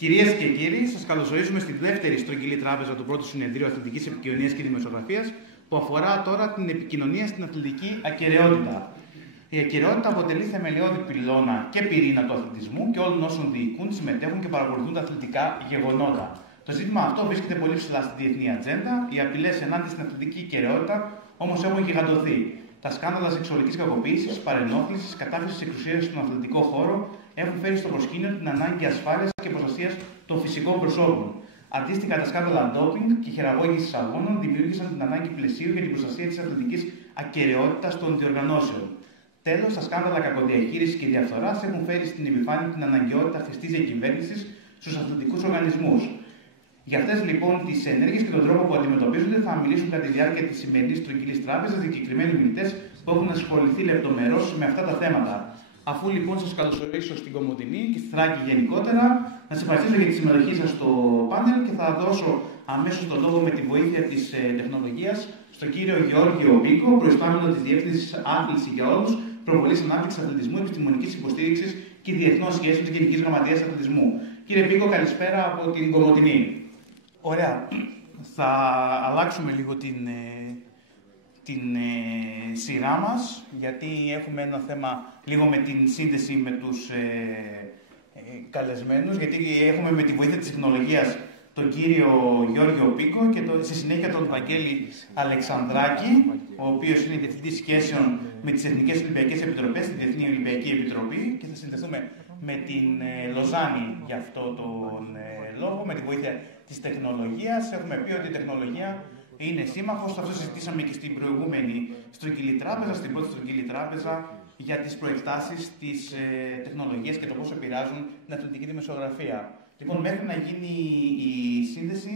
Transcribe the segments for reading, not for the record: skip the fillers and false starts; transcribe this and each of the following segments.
Κυρίες και κύριοι, σας καλωσορίζουμε στη δεύτερη στρογγυλή τράπεζα του πρώτου συνεδρίου Αθλητικής Επικοινωνίας και Δημοσιογραφίας, που αφορά τώρα την επικοινωνία στην αθλητική ακεραιότητα. Η ακεραιότητα αποτελεί θεμελιώδη πυλώνα και πυρήνα του αθλητισμού και όλων όσων διοικούν, συμμετέχουν και παρακολουθούν τα αθλητικά γεγονότα. Το ζήτημα αυτό βρίσκεται πολύ ψηλά στη διεθνή ατζέντα. Οι απειλές ενάντια στην αθλητική ακεραιότητα όμως έχουν γιγαντωθεί. Τα σκάνδαλα σεξουαλικής κακοποίησης, παρενόχλησης, κατάχρησης εξουσίας στον αθλητικό χώρο έχουν φέρει στο προσκήνιο την ανάγκη ασφάλειας και προστασίας των φυσικών προσώπων. Αντίστοιχα, τα σκάνδαλα ντόπινγκ και χειραγώγησης αγώνων δημιούργησαν την ανάγκη πλαισίου για την προστασία της αθλητικής ακεραιότητας των διοργανώσεων. Τέλος, τα σκάνδαλα κακοδιαχείρισης και διαφθοράς έχουν φέρει στην επιφάνεια την αναγκαιότητα χρηστής διακυβέρνησης στους αθλητικούς οργανισμούς. Για αυτές λοιπόν τις ενέργειες και τον τρόπο που αντιμετωπίζονται θα μιλήσουν κατά τη διάρκεια της σημερινής στρογγυλής τράπεζας συγκεκριμένοι μιλητές που έχουν ασχοληθεί λεπτομερώς με αυτά τα θέματα. Αφού λοιπόν σας καλωσορίσω στην Κομοτηνή και στη Θράκη γενικότερα, να σας ευχαριστήσω για τη συμμετοχή σας στο πάνελ και θα δώσω αμέσως τον λόγο με τη βοήθεια της τεχνολογίας στον κύριο Γεώργιο Πίκο, προϊστάμενο της Διεύθυνσης Άθληση για Όλους, Προβολής Ανάπτυξης Αθλητισμού, Επιστημονικής Υποστήριξης και Διεθνών Σχέσεων της Γενικής Γραμματείας Αθλητισμού. Κύριε Πίκο, καλησπέρα από την Κομοτηνή. Ωραία. Θα αλλάξουμε λίγο την σειρά μας, γιατί έχουμε ένα θέμα λίγο με την σύνδεση με τους καλεσμένους, γιατί έχουμε με τη βοήθεια της τεχνολογίας τον κύριο Γιώργιο Πίκο και στη συνέχεια τον Βαγγέλη Αλεξανδράκη, ο οποίος είναι διευθυντής σχέσεων με τις Εθνικές Ολυμπιακές Επιτροπές, τη Διεθνή Ολυμπιακή Επιτροπή, και θα συνδεθούμε με την Λοζάνη για αυτό τον λόγο, με τη βοήθεια της τεχνολογίας. Έχουμε πει ότι η τεχνολογία είναι σύμμαχος. Αυτό συζητήσαμε και στην προηγούμενη στρογγυλή τράπεζα, στην πρώτη στρογγυλή τράπεζα, για τις προεκτάσεις της τεχνολογίας και το πώς επηρεάζουν την αθλητική δημοσιογραφία. Λοιπόν, μέχρι να γίνει η σύνδεση,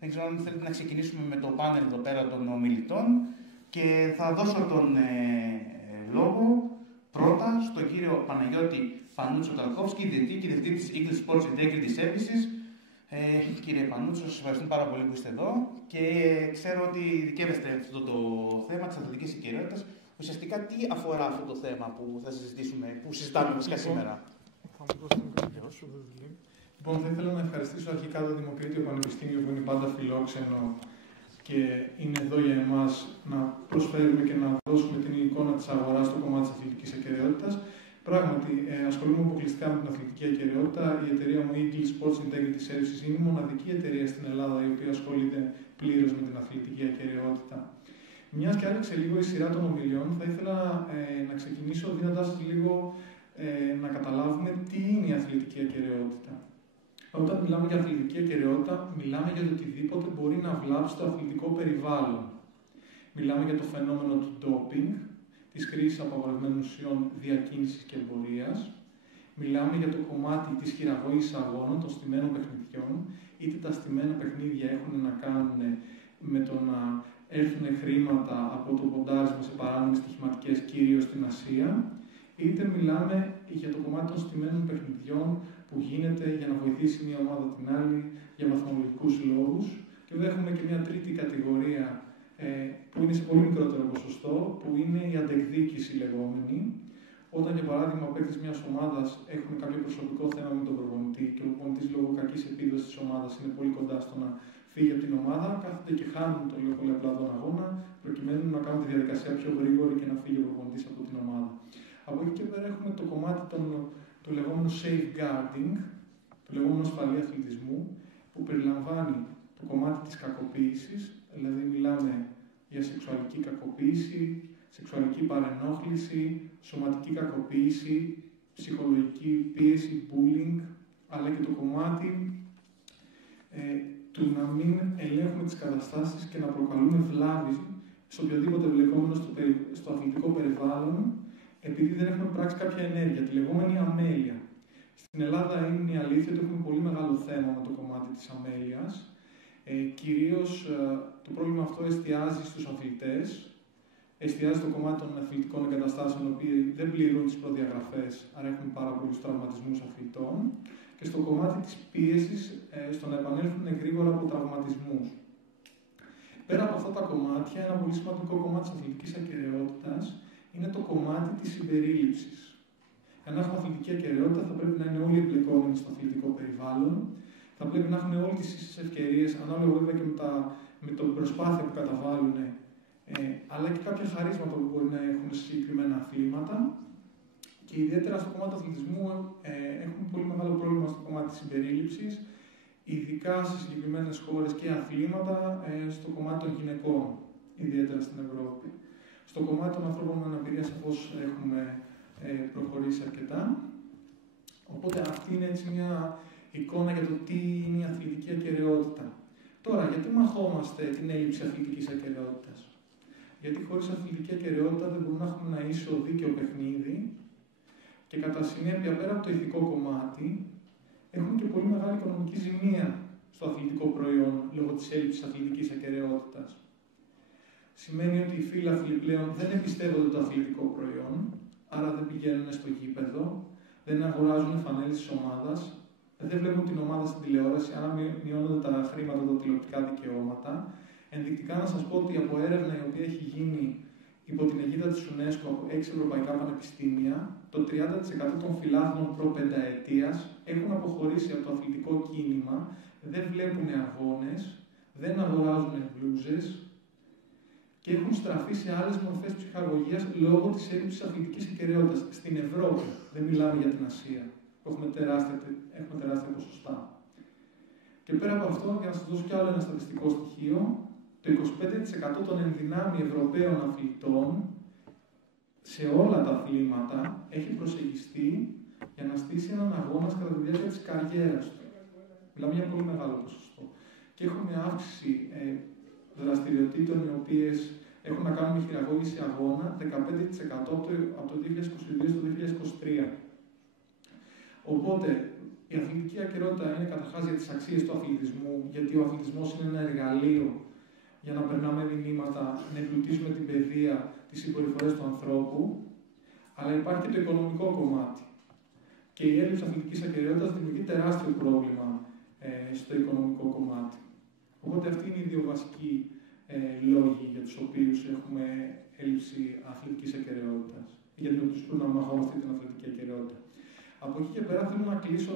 δεν ξέρω αν θέλετε να ξεκινήσουμε με το πάνελ εδώ πέρα των ομιλητών και θα δώσω τον λόγο πρώτα στον κύριο Παναγιώτη Πανούτσο Ταλκόφσκι, διαιτητή και διευθυντή της Eagle Sports Integrity Services. Κύριε Πανούτσο, σας ευχαριστούμε πάρα πολύ που είστε εδώ και ξέρω ότι ειδικεύεστε αυτό το θέμα της αθλητικής ακεραιότητας. Ουσιαστικά, τι αφορά αυτό το θέμα που θα συζητήσουμε, που συζητάμε βασικά σήμερα? Λοιπόν, θα ήθελα να ευχαριστήσω αρχικά το Δημοκρίτιο Πανεπιστήμιο που είναι πάντα φιλόξενο και είναι εδώ για εμάς να προσφέρουμε και να δώσουμε την εικόνα της αγοράς στο κομμάτι της αθλητικής ακεραιότητας. Πράγματι, ασχολούμαι αποκλειστικά με την αθλητική ακεραιότητα. Η εταιρεία μου, Eagle Sports Integrity Services, είναι η μοναδική εταιρεία στην Ελλάδα η οποία ασχολείται πλήρως με την αθλητική ακεραιότητα. Μιας και άλλαξε λίγο η σειρά των ομιλιών, θα ήθελα να ξεκινήσω δίνοντας σας λίγο να καταλάβουμε τι είναι η αθλητική ακεραιότητα. Όταν μιλάμε για αθλητική ακεραιότητα, μιλάμε για το οτιδήποτε μπορεί να βλάψει το αθλητικό περιβάλλον. Μιλάμε για το φαινόμενο του ντόπινγκ, της χρήσης απαγορευμένων ουσιών διακίνησης και εμπορίας. Μιλάμε για το κομμάτι της χειραγώγησης αγώνων, των στημένων παιχνιδιών, είτε τα στημένα παιχνίδια έχουν να κάνουν με το να έρθουν χρήματα από το ποντάρισμα σε παράνομες στοιχηματικές, κυρίως στην Ασία, είτε μιλάμε για το κομμάτι των στημένων παιχνιδιών που γίνεται για να βοηθήσει μια ομάδα την άλλη για βαθμολογικούς λόγους. Και βέβαια έχουμε και μια τρίτη κατηγορία που είναι σε πολύ μικρότερο ποσοστό, που είναι η αντεκδίκηση λεγόμενη. Όταν, για παράδειγμα, ο παίκτης μιας ομάδας έχουν κάποιο προσωπικό θέμα με τον προπονητή και ο προπονητής λόγω κακής επίδοσης της ομάδας είναι πολύ κοντά στο να φύγει από την ομάδα, κάθονται και χάνουν το λέω πολύ απλά τον αγώνα, προκειμένου να κάνουν τη διαδικασία πιο γρήγορη και να φύγει ο προπονητής από την ομάδα. Από εκεί και πέρα έχουμε το κομμάτι του λεγόμενου safeguarding, του λεγόμενου ασφαλή αθλητισμού, που περιλαμβάνει το κομμάτι της κακοποίησης, δηλαδή μιλάμε για σεξουαλική κακοποίηση, σεξουαλική παρενόχληση, σωματική κακοποίηση, ψυχολογική πίεση, bullying, αλλά και το κομμάτι του να μην ελέγχουμε τις καταστάσεις και να προκαλούμε βλάβη σε οποιοδήποτε εμπλεκόμενο στο αθλητικό περιβάλλον, επειδή δεν έχουμε πράξει κάποια ενέργεια, τη λεγόμενη αμέλεια. Στην Ελλάδα είναι η αλήθεια ότι έχουμε πολύ μεγάλο θέμα με το κομμάτι της αμέλειας. Κυρίως το πρόβλημα αυτό εστιάζει στους αθλητές, εστιάζει στο κομμάτι των αθλητικών εγκαταστάσεων, οι οποίοι δεν πληρούν τις προδιαγραφές, άρα έχουν πάρα πολλούς τραυματισμούς αθλητών, και στο κομμάτι της πίεσης στο να επανέλθουν γρήγορα από τραυματισμούς. Πέρα από αυτά τα κομμάτια, ένα πολύ σημαντικό κομμάτι της αθλητικής ακεραιότητας είναι το κομμάτι της συμπερίληψης. Αν έχουμε αθλητική ακεραιότητα, θα πρέπει να είναι όλοι εμπλεκόμενοι στο αθλητικό περιβάλλον Θα πρέπει να έχουν όλες τις ευκαιρίες, ανάλογα βέβαια και με την προσπάθεια που καταβάλουν, αλλά και κάποια χαρίσματα που μπορεί να έχουν σε συγκεκριμένα αθλήματα. Και ιδιαίτερα στο κομμάτι του αθλητισμού έχουμε πολύ μεγάλο πρόβλημα στο κομμάτι της συμπερίληψης, ειδικά σε συγκεκριμένες χώρες και αθλήματα, στο κομμάτι των γυναικών, ιδιαίτερα στην Ευρώπη. Στο κομμάτι των ανθρώπων με αναπηρία, σαφώς έχουμε προχωρήσει αρκετά. Οπότε αυτή είναι έτσι μια εικόνα για το τι είναι η αθλητική ακεραιότητα. Τώρα, γιατί μαχόμαστε την έλλειψη αθλητικής ακεραιότητας? Γιατί χωρίς αθλητική ακεραιότητα δεν μπορούμε να έχουμε ένα ίσο δίκαιο παιχνίδι και κατά συνέπεια, πέρα από το ηθικό κομμάτι, έχουμε και πολύ μεγάλη οικονομική ζημία στο αθλητικό προϊόν λόγω της έλλειψης αθλητικής ακεραιότητας. Σημαίνει ότι οι φίλαθλοι πλέον δεν εμπιστεύονται το αθλητικό προϊόν, άρα δεν πηγαίνουν στο γήπεδο, δεν αγοράζουν φανέλες της ομάδας, δεν βλέπουν την ομάδα στην τηλεόραση, άρα μειώνονται τα χρήματα, τα τηλεοπτικά δικαιώματα. Ενδεικτικά να σας πω ότι από έρευνα η οποία έχει γίνει υπό την αιγίδα της UNESCO από 6 ευρωπαϊκά πανεπιστήμια, το 30% των φιλάθλων προπενταετίας έχουν αποχωρήσει από το αθλητικό κίνημα, δεν βλέπουν αγώνες, δεν αγοράζουν μπλούζες και έχουν στραφεί σε άλλες μορφές ψυχαγωγίας λόγω της έλλειψης αθλητικής ακεραιότητας. Στην Ευρώπη, δεν μιλάμε για την Ασία, που έχουμε τεράστια ποσοστά. Και πέρα από αυτό, για να σας δώσω κι άλλο ένα στατιστικό στοιχείο, το 25% των ενδυνάμει Ευρωπαίων αθλητών σε όλα τα αθλήματα έχει προσεγγιστεί για να στήσει έναν αγώνα κατά τη διάρκεια της καριέρας του. Μιλάμε για πολύ μεγάλο ποσοστό. Και έχουμε μια αύξηση δραστηριοτήτων οι οποίες έχουν να κάνουν με χειραγώγηση αγώνα 15% από το 2022 στο 2023. Οπότε, η αθλητική ακεραιότητα είναι καταρχάς για τις αξίες του αθλητισμού, γιατί ο αθλητισμός είναι ένα εργαλείο για να περνάμε μηνύματα, να εμπλουτίσουμε την παιδεία, τις συμπεριφορές του ανθρώπου, αλλά υπάρχει και το οικονομικό κομμάτι. Και η έλλειψη αθλητικής ακεραιότητας δημιουργεί τεράστιο πρόβλημα στο οικονομικό κομμάτι. Οπότε αυτοί είναι οι δύο βασικοί λόγοι για τους οποίους έχουμε έλλειψη αθλητικής ακεραιότητας, γιατί να μαχόμαστε την αθλητική ακεραιότητα. Από εκεί και πέρα θέλω να κλείσω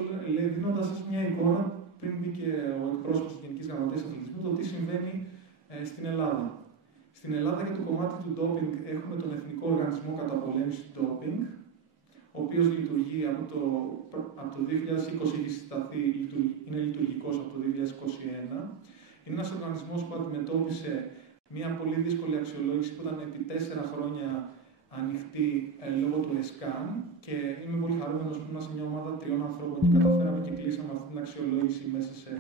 δίνοντας σας μια εικόνα, πριν μπει και ο εκπρόσωπος της Γενικής Γραμματείας Αθλητισμού, το τι συμβαίνει στην Ελλάδα. Στην Ελλάδα για το κομμάτι του ντόπινγκ έχουμε τον Εθνικό Οργανισμό Καταπολέμησης του Ντόπινγκ, ο οποίος λειτουργεί από το 2020, έχει συσταθεί, είναι λειτουργικός από το 2021. Είναι ένας οργανισμός που αντιμετώπισε μια πολύ δύσκολη αξιολόγηση που ήταν επί 4 χρόνια ανοιχτή λόγω του ΕΣΚΑΝ και είμαι πολύ χαρούμενος που είμαστε μια ομάδα 3 ανθρώπων και καταφέραμε και κλείσαμε αυτή την αξιολόγηση μέσα σε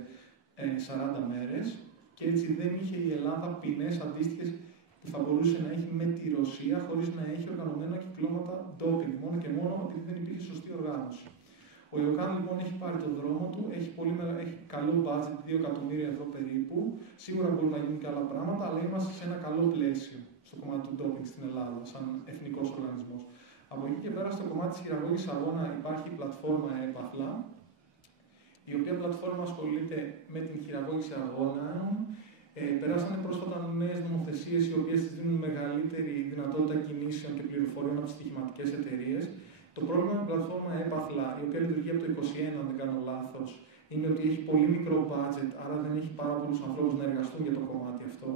40 μέρες. Και έτσι δεν είχε η Ελλάδα ποινές αντίστοιχες που θα μπορούσε να έχει με τη Ρωσία χωρίς να έχει οργανωμένα κυκλώματα ντόπινγκ, μόνο και μόνο επειδή δεν υπήρχε σωστή οργάνωση. Ο ΙΟΚΑΝ λοιπόν έχει πάρει τον δρόμο του, έχει καλό budget, 2 εκατομμύρια ευρώ περίπου. Σίγουρα μπορούν να γίνουν και άλλα πράγματα, αλλά είμαστε σε ένα καλό πλαίσιο στο κομμάτι του ντόπινγκ στην Ελλάδα, σαν εθνικός οργανισμός. Από εκεί και πέρα, στο κομμάτι της χειραγώγησης αγώνα υπάρχει η πλατφόρμα ΕΠΑΘΛΑ, η οποία πλατφόρμα ασχολείται με την χειραγώγηση αγώνων. Περάσανε πρόσφατα νέες νομοθεσίες, οι οποίες της δίνουν μεγαλύτερη δυνατότητα κινήσεων και πληροφοριών από τις στοιχηματικές εταιρείες. Το πρόβλημα με την πλατφόρμα ΕΠΑΘΛΑ, η οποία λειτουργεί από το 2021, αν δεν κάνω λάθος, είναι ότι έχει πολύ μικρό budget, άρα δεν έχει πάρα πολλούς ανθρώπους να εργαστούν για το κομμάτι αυτό.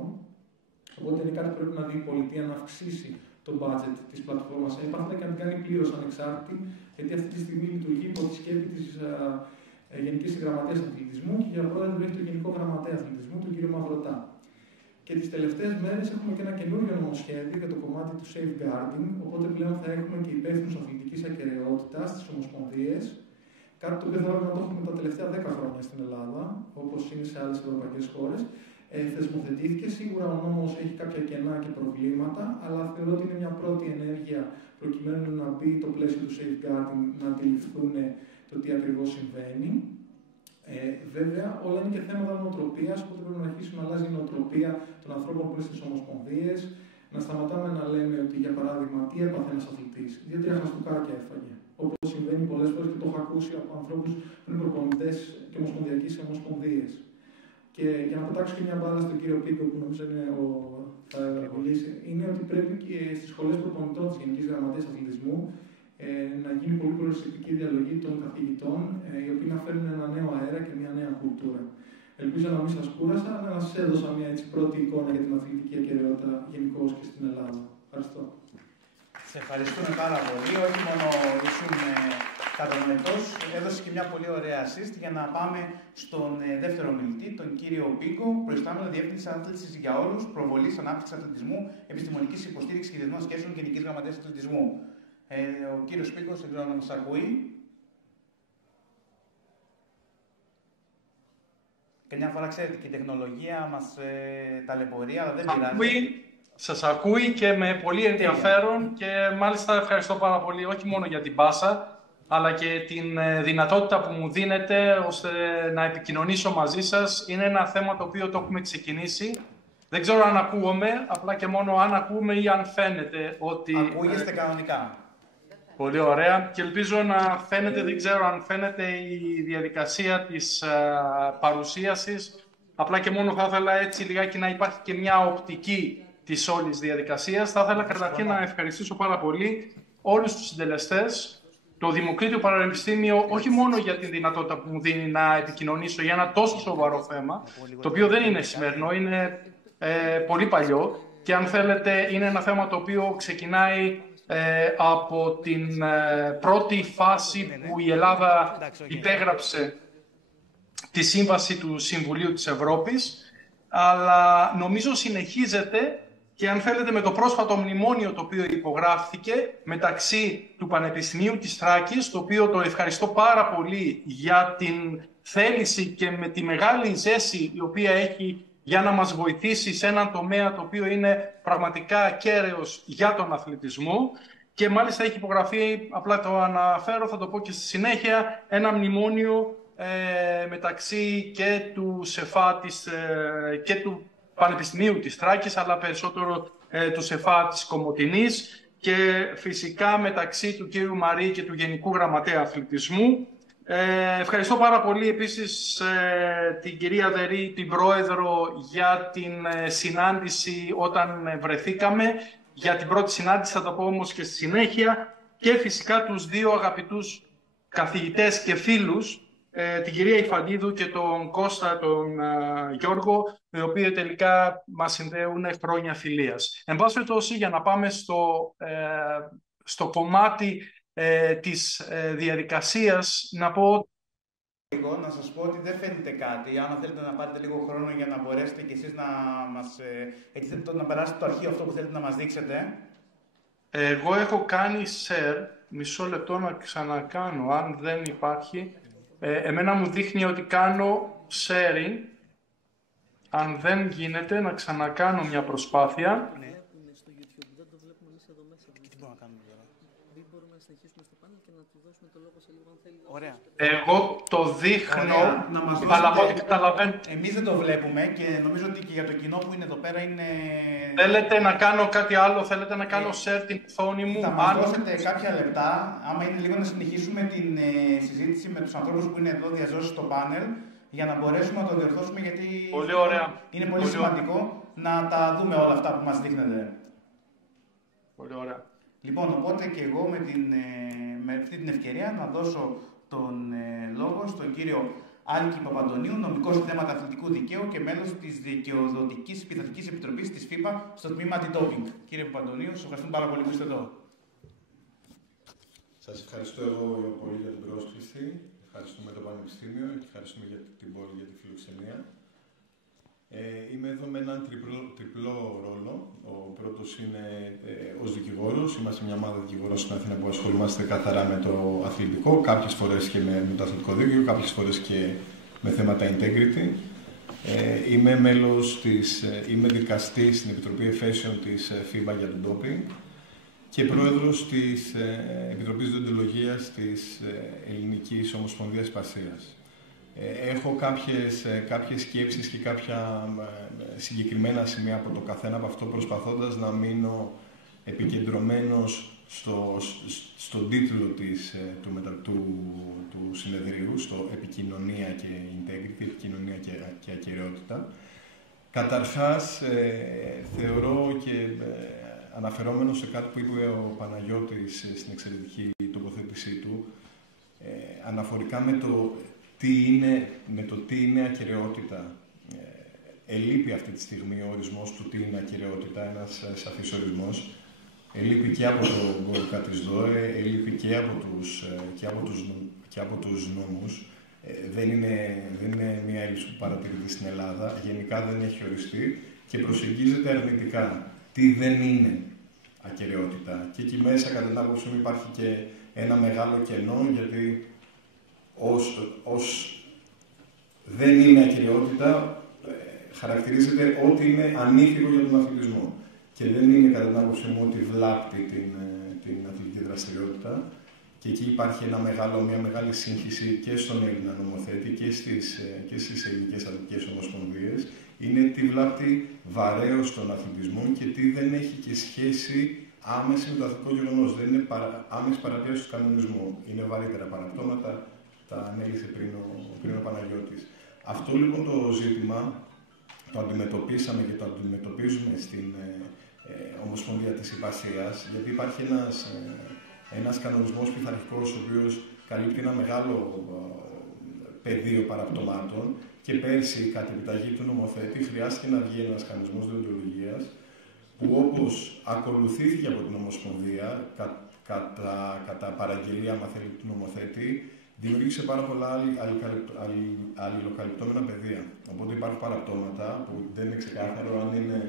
Οπότε είναι κάτι που πρέπει να δει η πολιτεία να αυξήσει το budget της πλατφόρμας ΕΠΑΘΛΑ και να την κάνει πλήρως ανεξάρτητη, γιατί αυτή τη στιγμή λειτουργεί υπό τη σκέπη της Γενικής Γραμματείας Αθλητισμού και για πρόεδρο έχει το Γενικό Γραμματέα Αθλητισμού, τον κύριο Μαυρωτά. Και τις τελευταίες μέρες έχουμε και ένα καινούριο νομοσχέδιο για το κομμάτι του safeguarding, οπότε πλέον θα έχουμε και υπεύθυνους αθλητικής ακεραιότητας στις ομοσπονδίες, κάτι το οποίο θα πρέπει να το έχουμε τα τελευταία 10 χρόνια στην Ελλάδα, όπως είναι σε άλλες ευρωπαϊκές χώρες. Θεσμοθετήθηκε, σίγουρα ο νόμος έχει κάποια κενά και προβλήματα, αλλά θεωρώ ότι είναι μια πρώτη ενέργεια προκειμένου να μπει το πλαίσιο του safeguarding, να αντιληφθούν το τι ακριβώς συμβαίνει. Βέβαια, όλα είναι και θέματα νοοτροπίας, οπότε πρέπει να αρχίσουμε να αλλάζει η νοοτροπία των ανθρώπων που είναι στις ομοσπονδίες, να σταματάμε να λέμε ότι, για παράδειγμα, τι έπαθε ένας αθλητής, 2-3 χαστούκάκια έφαγε. Όπως συμβαίνει πολλές φορές και το έχω ακούσει από ανθρώπους που είναι προπονητές και ομοσπονδιακοί σε ομοσπονδίες. Και για να πετάξω και μια μπάλα στον κύριο Πίκο, που νομίζω θα μιλήσει, είναι ότι πρέπει και στις σχολές προπονητών της Γενικής Γραμματείας Αθλητισμού να γίνει πολύ προσεκτική διαλογή των καθηγητών, οι οποίοι να φέρουν ένα νέο αέρα και μια νέα κουλτούρα. Ελπίζω να μην σας κούρασα, αλλά να σας έδωσα μια πρώτη εικόνα για την αθλητική ακεραιότητα γενικώς και στην Ελλάδα. Ευχαριστώ. Σε ευχαριστούμε πάρα πολύ. Όχι μόνο ήσουν κατανοητός, έδωσε και μια πολύ ωραία assist για να πάμε στον δεύτερο ομιλητή, τον κύριο Πίκο, προϊστάμενο Διεύθυνση Άθλησης για Όλους, Προβολής, Ανάπτυξης Αθλητισμού, Επιστημονικής Υποστήριξης και Διεθνών Σχέσεων και Γενικής Γραμματέας Αθλητισμού. Ο κύριος Πίκος, δεν ξέρω να μας ακούει. Καμιά φορά ξέρετε και η τεχνολογία μας ταλαιπωρεί, αλλά δεν πειράζει. Σας ακούει και με πολύ ενδιαφέρον και μάλιστα ευχαριστώ πάρα πολύ όχι μόνο για την πάσα, αλλά και την δυνατότητα που μου δίνετε ώστε να επικοινωνήσω μαζί σας. Είναι ένα θέμα το οποίο το έχουμε ξεκινήσει. Δεν ξέρω αν ακούγομαι, απλά και μόνο αν ακούμε ή αν φαίνεται ότι... Ακούγεστε κανονικά. Πολύ ωραία. Και ελπίζω να φαίνεται, δεν ξέρω αν φαίνεται η διαδικασία της παρουσίασης. Απλά και μόνο θα ήθελα έτσι λιγάκι να υπάρχει και μια οπτική της όλης διαδικασίας. Θα ήθελα καταρχήν να ευχαριστήσω πάρα πολύ όλους τους συντελεστές, το Δημοκρίτιο Πανεπιστήμιο, όχι μόνο για την δυνατότητα που μου δίνει να επικοινωνήσω για ένα τόσο σοβαρό θέμα, το οποίο δεν είναι σημερινό, είναι πολύ παλιό και αν θέλετε είναι ένα θέμα το οποίο ξεκινάει από την πρώτη φάση που η Ελλάδα υπέγραψε τη σύμβαση του Συμβουλίου της Ευρώπης, αλλά νομίζω συνεχίζεται και αν θέλετε με το πρόσφατο μνημόνιο το οποίο υπογράφηκε μεταξύ του Πανεπιστημίου της Θράκης, το οποίο το ευχαριστώ πάρα πολύ για την θέληση και με τη μεγάλη ζέση η οποία έχει για να μας βοηθήσει σε έναν τομέα το οποίο είναι πραγματικά κέραιος για τον αθλητισμό και μάλιστα έχει υπογραφεί, απλά το αναφέρω, θα το πω και στη συνέχεια, ένα μνημόνιο μεταξύ και του ΣΕΦΑ και του Πανεπιστημίου της Θράκης, αλλά περισσότερο του ΣΕΦΑ της Κομοτηνής και φυσικά μεταξύ του κύριου Μαρή και του Γενικού Γραμματέα Αθλητισμού. Ευχαριστώ πάρα πολύ επίσης την κυρία Δερή, την Πρόεδρο, για την συνάντηση όταν βρεθήκαμε. Για την πρώτη συνάντηση θα το πω όμως και στη συνέχεια. Και φυσικά τους δύο αγαπητούς καθηγητές και φίλους, την κυρία Ιφαντίδου και τον Κώστα, τον Γιώργο, οι οποίοι τελικά μας συνδέουν χρόνια φιλίας. Εν πάση περιπτώσει, για να πάμε στο κομμάτι της διαδικασίας, να πω... Να σας πω ότι δεν φαίνεται κάτι. Αν θέλετε να πάρετε λίγο χρόνο για να μπορέσετε κι εσείς να μας... να περάσετε το αρχείο αυτό που θέλετε να μας δείξετε. Εγώ έχω κάνει share, μισό λεπτό να ξανακάνω, αν δεν υπάρχει. Εμένα μου δείχνει ότι κάνω sharing. Αν δεν γίνεται, να ξανακάνω μια προσπάθεια. Ναι. Στο YouTube, δεν το βλέπουμε εμείς εδώ μέσα. Και τι μπορούμε να κάνουμε τώρα. Μην μπορούμε να συνεχίσουμε στο πάνελ και να του δώσουμε το λόγο σε λίγο αν θέλει. Ωραία. Εγώ το δείχνω, αλλά από ό,τι καταλαβαίνω. Εμείς δεν το βλέπουμε και νομίζω ότι και για το κοινό που είναι εδώ πέρα είναι... Θέλετε να κάνω κάτι άλλο, θέλετε να κάνω share την οθόνη μου. Θα μας δώσετε κάποια λεπτά, άμα είναι λίγο να συνεχίσουμε την συζήτηση με τους ανθρώπους που είναι εδώ διαζώσεις στο πάνελ, για να μπορέσουμε να το διορθώσουμε, γιατί πολύ ωραία. Είναι πολύ σημαντικό να τα δούμε όλα αυτά που μας δείχνετε. Πολύ ωραία. Λοιπόν, οπότε και εγώ με αυτή την ευκαιρία να δώσω τον λόγο στον κύριο Άλκη Παπαντονίου, νομικό σε θέματα αθλητικού δικαίου και μέλος της Δικαιοδοτικής Πειθαρχικής Επιτροπής της FIFA στο τμήμα Anti-Doping. Κύριε Παπαντονίου, σας ευχαριστούμε πάρα πολύ που είστε εδώ. Σας ευχαριστώ εγώ πολύ για την πρόσκληση. Ευχαριστούμε το Πανεπιστήμιο και ευχαριστούμε για την πόλη για τη φιλοξενία. Είμαι εδώ με έναν τριπλό ρόλο. Ο πρώτος είναι ως δικηγόρος. Είμαστε μια ομάδα δικηγόρων στην Αθήνα που ασχολούμαστε καθαρά με το αθλητικό, κάποιες φορές και με το αθλητικό δίκαιο, κάποιες φορές και με θέματα integrity. Είμαι δικαστής στην Επιτροπή Εφέσεων της FIBA για το ντόπινγκ και πρόεδρος της Επιτροπής Διοντολογίας της Ελληνικής Ομοσπονδίας Πασίας. Έχω κάποιες σκέψεις και κάποια συγκεκριμένα σημεία από το καθένα από αυτό, προσπαθώντας να μείνω επικεντρωμένος στον τίτλο του συνεδρίου, στο επικοινωνία και integrity, επικοινωνία και ακεραιότητα. Καταρχάς, θεωρώ και αναφερόμενο σε κάτι που είπε ο Παναγιώτης στην εξαιρετική του τοποθέτησή του αναφορικά με το τι είναι ακεραιότητα. Ελείπει αυτή τη στιγμή ο ορισμός του τι είναι ακεραιότητα, ένας σαφής ορισμός. Ελείπει και από τον κώδικα της ΔΟΕ, ελείπει και από τους νόμους. Δεν είναι μια έλλειψη που παρατηρείται στην Ελλάδα. Γενικά δεν έχει οριστεί και προσεγγίζεται αρνητικά. Τι δεν είναι ακεραιότητα. Και εκεί μέσα, κατά την άποψή μου, υπάρχει και ένα μεγάλο κενό, γιατί ως δεν είναι ακεραιότητα, χαρακτηρίζεται ότι είναι ανήθικο για τον αθλητισμό. Και δεν είναι, κατά την άποψή μου, ότι βλάπτει την αθλητική δραστηριότητα. Και εκεί υπάρχει μια μεγάλη σύγχυση και στον Έλληνα νομοθέτη και στις ελληνικές αθλητικές ομοσπονδίες. Είναι τι βλάπτει βαρέως τον αθλητισμό και τι δεν έχει και σχέση άμεση με το αθλητικό γεγονός. Δεν είναι άμεση παραβίαση του κανονισμού. Είναι βαρύτερα παραπτώματα, τα ανέλησε πριν ο Παναγιώτης. Αυτό λοιπόν το ζήτημα το αντιμετωπίσαμε και το αντιμετωπίζουμε στην Ομοσπονδία της Ιππασίας, γιατί υπάρχει ένας κανονισμός πειθαρχικός, ο οποίος καλύπτει ένα μεγάλο πεδίο παραπτωμάτων και πέρσι, κατ' επιταγή του νομοθέτη, χρειάστηκε να βγει ένας κανονισμός δεοντολογίας που, όπως ακολουθήθηκε από την Ομοσπονδία κατά παραγγελία, αν θέλει, του νομοθέτη, δημιούργησε πάρα πολλά αλληλοκαλυπτόμενα πεδία. Οπότε υπάρχουν παραπτώματα που δεν είναι ξεκάθαρο αν είναι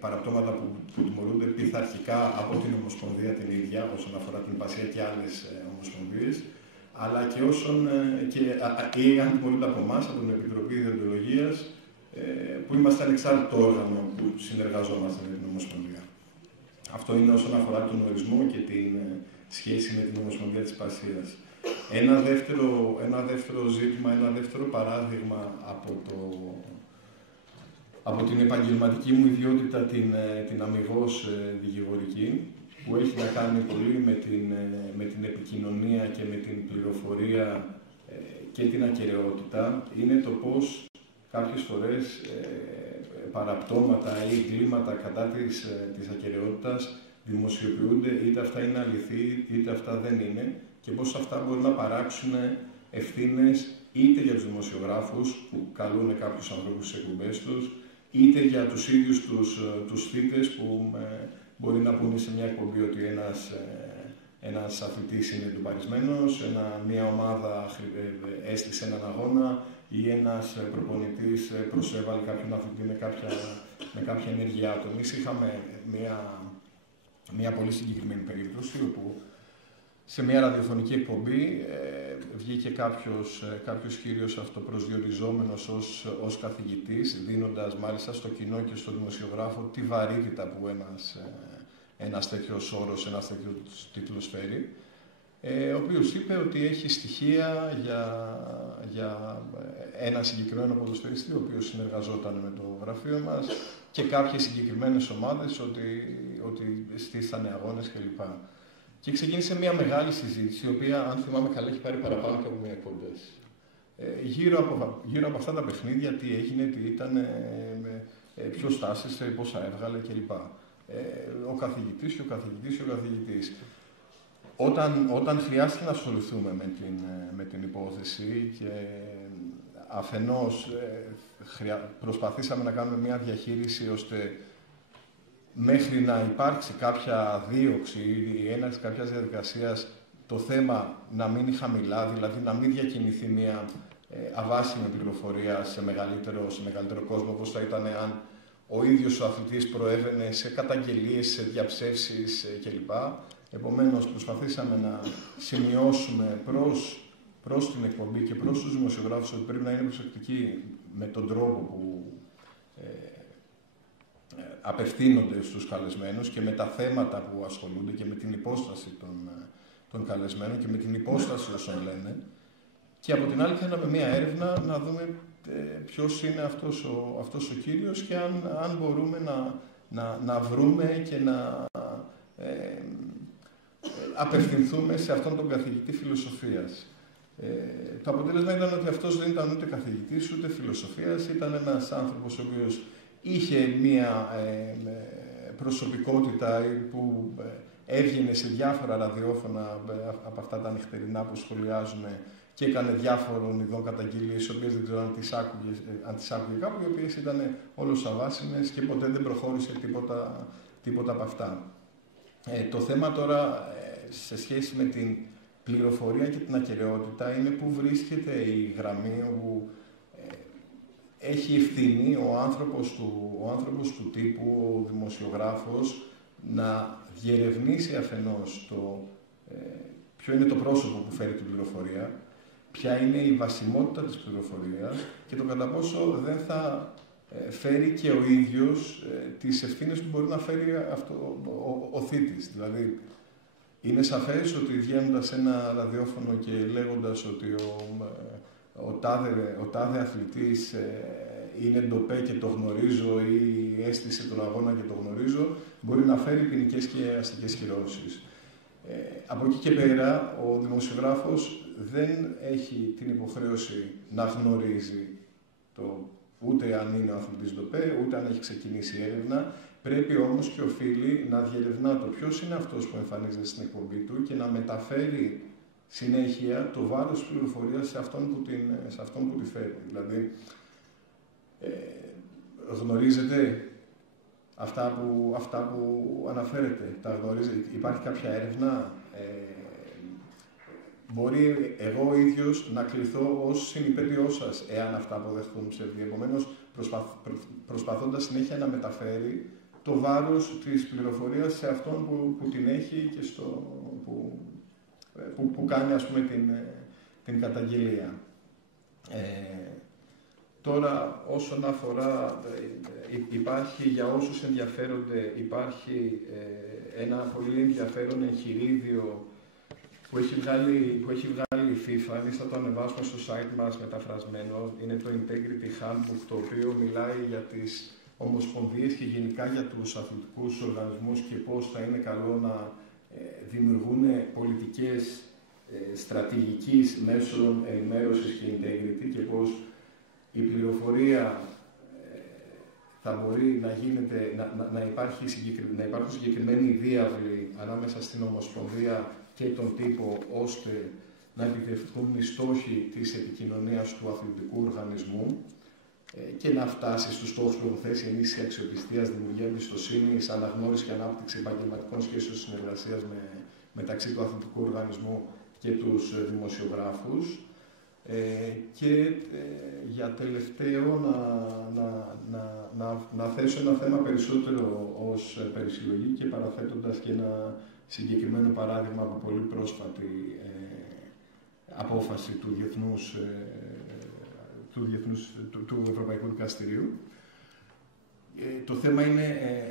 παραπτώματα που τιμωρούνται πειθαρχικά από την Ομοσπονδία την ίδια, όσον αφορά την Ιππασία και άλλες ομοσπονδίες, αλλά και αν τιμωρούνται από εμάς, από την Επιτροπή Δεοντολογίας, που είμαστε ανεξάρτητο όργανο που συνεργαζόμαστε με την Ομοσπονδία. Αυτό είναι όσον αφορά τον ορισμό και την σχέση με την Ομοσπονδία της Ιππασίας. Ένα δεύτερο ζήτημα, ένα δεύτερο παράδειγμα από την επαγγελματική μου ιδιότητα, την αμιγώς δικηγορική, που έχει να κάνει πολύ με την επικοινωνία και με την πληροφορία και την ακεραιότητα, είναι το πώς κάποιες φορές παραπτώματα ή εγκλήματα κατά της ακεραιότητας δημοσιοποιούνται, είτε αυτά είναι αληθή, είτε αυτά δεν είναι, και πώς αυτά μπορούν να παράξουν ευθύνες είτε για τους δημοσιογράφους που καλούν κάποιους ανθρώπους στις εκπομπές τους, είτε για τους ίδιους τους θύτες που μπορεί να πούνε σε μια εκπομπή ότι ένας αθλητής είναι ντουπαρισμένος, μια ομάδα έστησε έναν αγώνα ή ένας προπονητής προσέβαλε κάποιον αθλητή με κάποια ενέργειά του. Εμείς είχαμε μια πολύ συγκεκριμένη περίπτωση όπου σε μια ραδιοφωνική εκπομπή βγήκε κάποιος κύριος αυτοπροσδιοριζόμενος ως καθηγητής, δίνοντας μάλιστα στο κοινό και στον δημοσιογράφο τη βαρύτητα που ένας τέτοιος όρος, ένας τέτοιος τίτλος φέρει, ο οποίος είπε ότι έχει στοιχεία για ένα συγκεκριμένο ποδοσφαιριστή, ο οποίος συνεργαζόταν με το γραφείο μας, και κάποιες συγκεκριμένες ομάδες ότι στήσανε αγώνες κλπ. Και ξεκίνησε μια μεγάλη συζήτηση, η οποία, αν θυμάμαι καλά, έχει πάρει παραπάνω και από μία εκπομπές. Γύρω από αυτά τα παιχνίδια, τι έγινε, τι ήταν, ποιος στάσισε, πόσα έβγαλε κλπ. Ο καθηγητής και ο καθηγητής. Όταν χρειάστηκε να ασχοληθούμε με την υπόθεση και αφενός προσπαθήσαμε να κάνουμε μια διαχείριση ώστε μέχρι να υπάρξει κάποια δίωξη ή έναρξη κάποιας διαδικασίας, το θέμα να μείνει χαμηλά, δηλαδή να μην διακινηθεί μια αβάσιμη πληροφορία σε μεγαλύτερο κόσμο, όπως θα ήταν αν ο ίδιος ο αθλητής προέβαινε σε καταγγελίες, σε διαψεύσεις κλπ. Επομένως, προσπαθήσαμε να σημειώσουμε προς την εκπομπή και προς τους δημοσιογράφους ότι πρέπει να είναι προσεκτικοί με τον τρόπο που απευθύνονται στους καλεσμένους και με τα θέματα που ασχολούνται και με την υπόσταση των καλεσμένων και με την υπόσταση όσων λένε. Και από την άλλη θέλαμε μία έρευνα να δούμε ποιος είναι αυτός ο κύριος και αν μπορούμε να βρούμε και να απευθυνθούμε σε αυτόν τον καθηγητή φιλοσοφίας. Το αποτέλεσμα ήταν ότι αυτός δεν ήταν ούτε καθηγητής ούτε φιλοσοφίας, ήταν ένας άνθρωπος ο οποίος είχε μία προσωπικότητα που έβγαινε σε διάφορα ραδιόφωνα από αυτά τα νυχτερινά που σχολιάζουν και έκανε διάφορων ειδών καταγγελίες, οι οποίες δεν ξέρω αν τις άκουγε κάπου, οι οποίες ήταν όλος αβάσιμες και ποτέ δεν προχώρησε τίποτα από αυτά. Το θέμα τώρα σε σχέση με την πληροφορία και την ακεραιότητα είναι που βρίσκεται η γραμμή όπου έχει ευθύνη ο άνθρωπος του τύπου, ο δημοσιογράφος, να διερευνήσει αφενός ποιο είναι το πρόσωπο που φέρει την πληροφορία, ποια είναι η βασιμότητα της πληροφορίας και το κατά πόσο δεν θα φέρει και ο ίδιος τις ευθύνες που μπορεί να φέρει ο θήτης. Δηλαδή, είναι σαφές ότι βγαίνοντας σε ένα ραδιόφωνο και λέγοντας ότι ο τάδε αθλητής είναι ντοπέ και το γνωρίζω ή έστησε τον αγώνα και το γνωρίζω, μπορεί να φέρει ποινικές και αστικές κυρώσεις. Από εκεί και πέρα, ο δημοσιογράφος δεν έχει την υποχρέωση να γνωρίζει ούτε αν είναι ο αθλητής ντοπέ, ούτε αν έχει ξεκινήσει έρευνα. Πρέπει όμως και οφείλει να διερευνά το ποιος είναι αυτός που εμφανίζεται στην εκπομπή του και να μεταφέρει συνέχεια το βάρος της πληροφορίας σε αυτόν που τη φέρει. Δηλαδή, γνωρίζετε αυτά που αναφέρετε, τα γνωρίζετε, υπάρχει κάποια έρευνα, μπορεί εγώ ο ίδιος να κληθώ ως συνυπέτειός σας, εάν αυτά αποδεχθούν ψευδή. Επομένως, προσπαθώντας συνέχεια να μεταφέρει το βάρος της πληροφορίας σε αυτόν που την έχει και που κάνει, ας πούμε, την καταγγελία. Τώρα, όσον αφορά, υπάρχει για όσους ενδιαφέρονται, υπάρχει ένα πολύ ενδιαφέρον εγχειρίδιο που έχει βγάλει η FIFA. Εμείς θα το ανεβάσουμε στο site μας μεταφρασμένο. Είναι το Integrity Handbook, το οποίο μιλάει για τις ομοσπονδίες και γενικά για τους αθλητικούς οργανισμούς και πώς θα είναι καλό να δημιουργούν πολιτικές στρατηγικής μέσων ενημέρωσης και integrity και πώς η πληροφορία θα μπορεί να γίνεται, να υπάρχουν συγκεκριμένοι διάβλοι ανάμεσα στην Ομοσπονδία και τον τύπο, ώστε να επιτευχθούν οι στόχοι της επικοινωνίας του αθλητικού οργανισμού και να φτάσει στους στόχους που έχουν θέσει, ενίσχυση αξιοπιστίας, δημιουργία εμπιστοσύνης, αναγνώριση και ανάπτυξη επαγγελματικών σχέσεων συνεργασίας μεταξύ του αθλητικού οργανισμού και τους δημοσιογράφους. Και για τελευταίο να θέσω ένα θέμα περισσότερο ως περισυλλογή και παραθέτοντας και ένα συγκεκριμένο παράδειγμα από πολύ πρόσφατη απόφαση του Ευρωπαϊκού Δικαστηρίου. Το θέμα είναι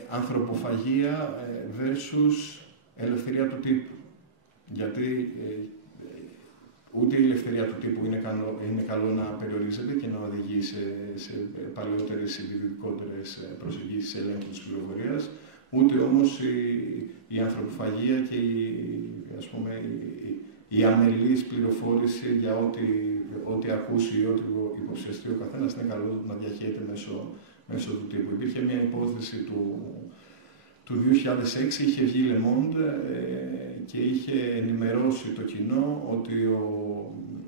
ανθρωποφαγία versus ελευθερία του τύπου. Γιατί ούτε η ελευθερία του τύπου είναι καλό να περιορίζεται και να οδηγεί σε παλαιότερες ειδικότερες προσεγγίσεις ελέγχου της πληροφορίας, ούτε όμως η ανθρωποφαγία και η αμελής πληροφόρηση για ό,τι ακούσει ή ό,τι υποψιαστεί ο καθένας είναι καλό να διαχέεται μέσω του τύπου. Υπήρχε μια υπόθεση του 2006, είχε βγει Le Monde και είχε ενημερώσει το κοινό ότι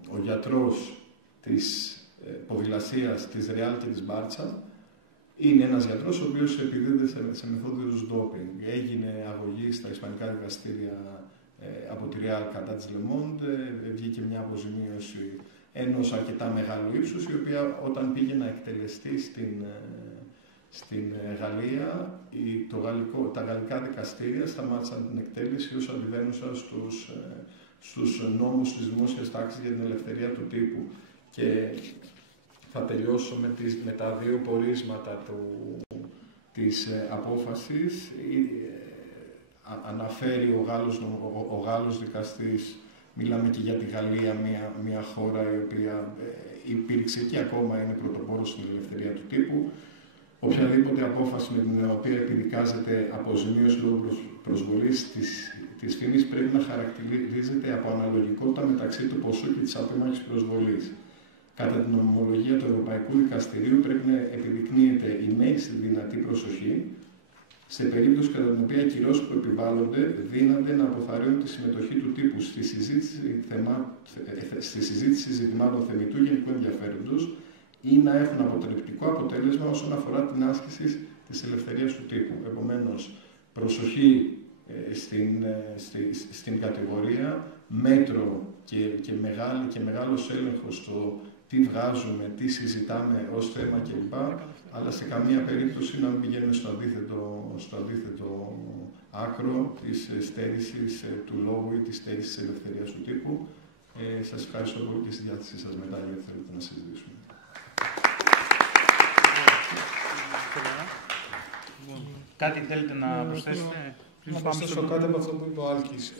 ο γιατρός της ποδηλασίας της Real και της Μπάρτσα είναι ένας γιατρός ο οποίος επιδίδεται σε μεθόδους ντόπινγκ. Έγινε αγωγή στα ισπανικά δικαστήρια από τη Real κατά της Le Monde, βγήκε μια αποζημίωση ενός αρκετά μεγάλου ύψους, η οποία όταν πήγε να εκτελεστεί στην Γαλλία, τα γαλλικά δικαστήρια σταμάτησαν την εκτέλεση ως αντιβαίνουσα στους νόμους της δημόσιας τάξης για την ελευθερία του τύπου. Και θα τελειώσω με τα δύο πορίσματα της απόφασης. Αναφέρει ο Γάλλος δικαστής, μιλάμε και για τη Γαλλία, μια χώρα η οποία υπήρξε και ακόμα είναι πρωτοπόρος στην ελευθερία του τύπου. Οποιαδήποτε απόφαση με την οποία επιδικάζεται αποζημίωση λόγω προσβολής της φήμης πρέπει να χαρακτηρίζεται από αναλογικότητα μεταξύ του ποσού και της απέμαχης προσβολής. Κατά την ομολογία του Ευρωπαϊκού Δικαστηρίου πρέπει να επιδεικνύεται η μέγιστη δυνατή προσοχή σε περίπτωση κατά την οποία οι κυρώσεις που επιβάλλονται δύνανται να αποθαρρύνουν τη συμμετοχή του τύπου στη συζήτηση ζητημάτων θεμιτού γενικού ενδιαφέροντος ή να έχουν αποτρεπτικό αποτέλεσμα όσον αφορά την άσκηση της ελευθερίας του τύπου. Επομένως, προσοχή στην κατηγορία, μέτρο και μεγάλος έλεγχος στο τι βγάζουμε, τι συζητάμε ως θέμα κλπ. Αλλά σε καμία περίπτωση να μην πηγαίνουμε στο αντίθετο άκρο της στέρησης του λόγου ή της στέρησης της ελευθερίας του τύπου. Σας ευχαριστώ πολύ και στη διάθεσή σας μετά γιατί θέλετε να συζητήσουμε. Κάτι θέλετε να προσθέσετε? Να προσθέσω κάτι από αυτό που είπε ο Άλκης.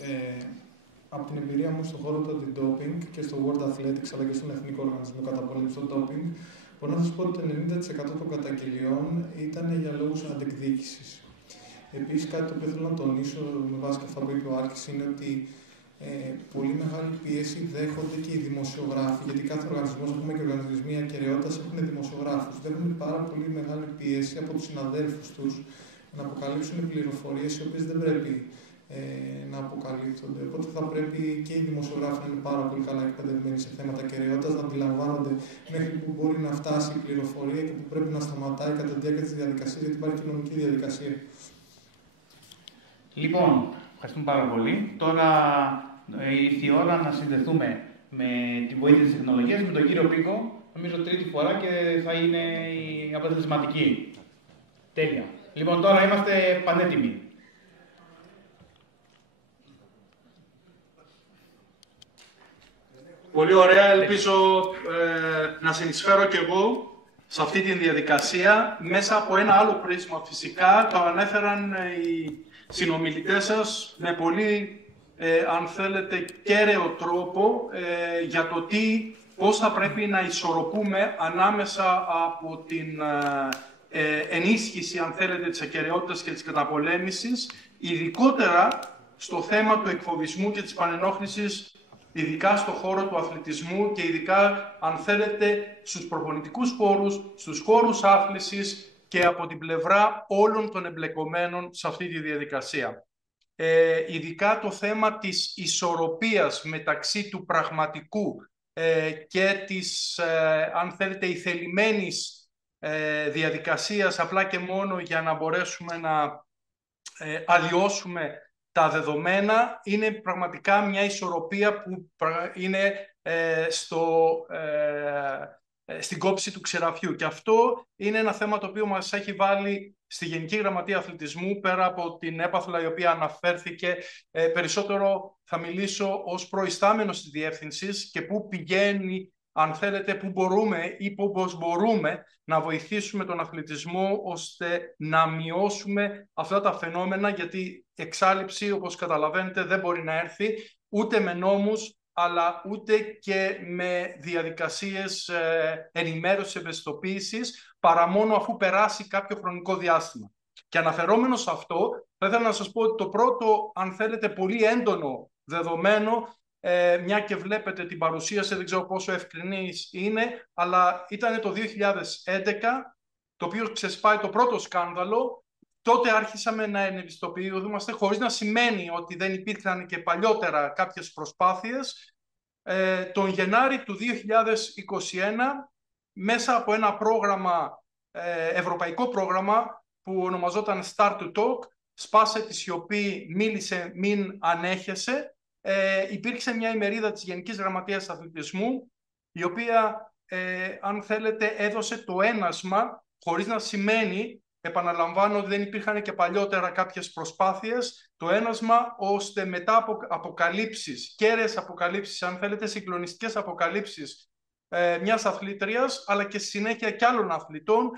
Από την εμπειρία μου στον χώρο του αντι-doping και στο World Athletics αλλά και στον Εθνικό Οργανισμό Καταπολέμησης του Doping, μπορώ να σας πω ότι το 90% των καταγγελιών ήταν για λόγους αντεκδίκησης. Επίσης, κάτι το οποίο θέλω να τονίσω με βάση και αυτά που είπε ο Άλκης είναι ότι πολύ μεγάλη πίεση δέχονται και οι δημοσιογράφοι, γιατί κάθε οργανισμός, ας πούμε και οι οργανισμοί ακεραιότητας έχουν δημοσιογράφους. Δέχονται πάρα πολύ μεγάλη πίεση από τους συναδέλφους τους να αποκαλύψουν πληροφορίες οι οποίες δεν πρέπει να αποκαλύπτονται. Οπότε θα πρέπει και οι δημοσιογράφοι να είναι πάρα πολύ καλά εκπαιδευμένοι σε θέματα ακεραιότητας, να αντιλαμβάνονται μέχρι που μπορεί να φτάσει η πληροφορία και που πρέπει να σταματάει κατά τη διάρκεια της διαδικασίας, γιατί υπάρχει κοινωνική διαδικασία. Λοιπόν, ευχαριστούμε πάρα πολύ. Τώρα ήρθε η ώρα να συνδεθούμε με τη βοήθεια της τεχνολογίας με τον κύριο Πίκο, νομίζω τρίτη φορά και θα είναι η αποτελεσματική. Τέλεια. Λοιπόν, τώρα είμαστε πανέτοιμοι. Πολύ ωραία. Ελπίζω να συνεισφέρω κι εγώ σε αυτή τη διαδικασία μέσα από ένα άλλο πρίσμα. Φυσικά το ανέφεραν οι συνομιλητές σας με πολύ, αν θέλετε, κέραιο τρόπο για το πώς θα πρέπει να ισορροπούμε ανάμεσα από την ενίσχυση, αν θέλετε, της ακεραιότητας και της καταπολέμησης, ειδικότερα στο θέμα του εκφοβισμού και της πανενόχλησης, ειδικά στον χώρο του αθλητισμού και ειδικά, αν θέλετε, στους προπονητικούς χώρους, στους χώρους άθλησης και από την πλευρά όλων των εμπλεκομένων σε αυτή τη διαδικασία. Ειδικά το θέμα της ισορροπίας μεταξύ του πραγματικού και της, αν θέλετε, ηθελημένης διαδικασίας απλά και μόνο για να μπορέσουμε να αλλοιώσουμε τα δεδομένα, είναι πραγματικά μια ισορροπία που είναι στην κόψη του ξεραφιού. Και αυτό είναι ένα θέμα το οποίο μας έχει βάλει στη Γενική Γραμματεία Αθλητισμού, πέρα από την έπαθλα η οποία αναφέρθηκε. Περισσότερο θα μιλήσω ως προϊστάμενος της διεύθυνσης και πού πηγαίνει, αν θέλετε, πού μπορούμε ή πώς μπορούμε να βοηθήσουμε τον αθλητισμό ώστε να μειώσουμε αυτά τα φαινόμενα, γιατί εξάλειψη, όπως καταλαβαίνετε, δεν μπορεί να έρθει ούτε με νόμους, αλλά ούτε και με διαδικασίες ενημέρωσης, ευαισθητοποίησης, παρά μόνο αφού περάσει κάποιο χρονικό διάστημα. Και αναφερόμενο σε αυτό, θα ήθελα να σας πω ότι το πρώτο, αν θέλετε, πολύ έντονο δεδομένο, μια και βλέπετε την παρουσίαση, δεν ξέρω πόσο ευκρινής είναι, αλλά ήταν το 2011, το οποίο ξεσπάει το πρώτο σκάνδαλο. Τότε άρχισαμε να ευαισθητοποιούμαστε, χωρίς να σημαίνει ότι δεν υπήρχαν και παλιότερα κάποιες προσπάθειες. Τον Γενάρη του 2021, μέσα από ένα πρόγραμμα, ευρωπαϊκό πρόγραμμα, που ονομαζόταν Start to Talk, σπάσε τη σιωπή, μίλησε, μην ανέχεσαι, υπήρξε μια ημερίδα της Γενικής Γραμματείας Αθλητισμού, η οποία, αν θέλετε, έδωσε το ένασμα, χωρίς να σημαίνει, επαναλαμβάνω ότι δεν υπήρχαν και παλιότερα κάποιες προσπάθειες, το ένασμα ώστε μετά από αποκαλύψεις, κέραιες αποκαλύψεις, αν θέλετε, συγκλονιστικές αποκαλύψεις μιας αθλήτριας, αλλά και στη συνέχεια και άλλων αθλητών,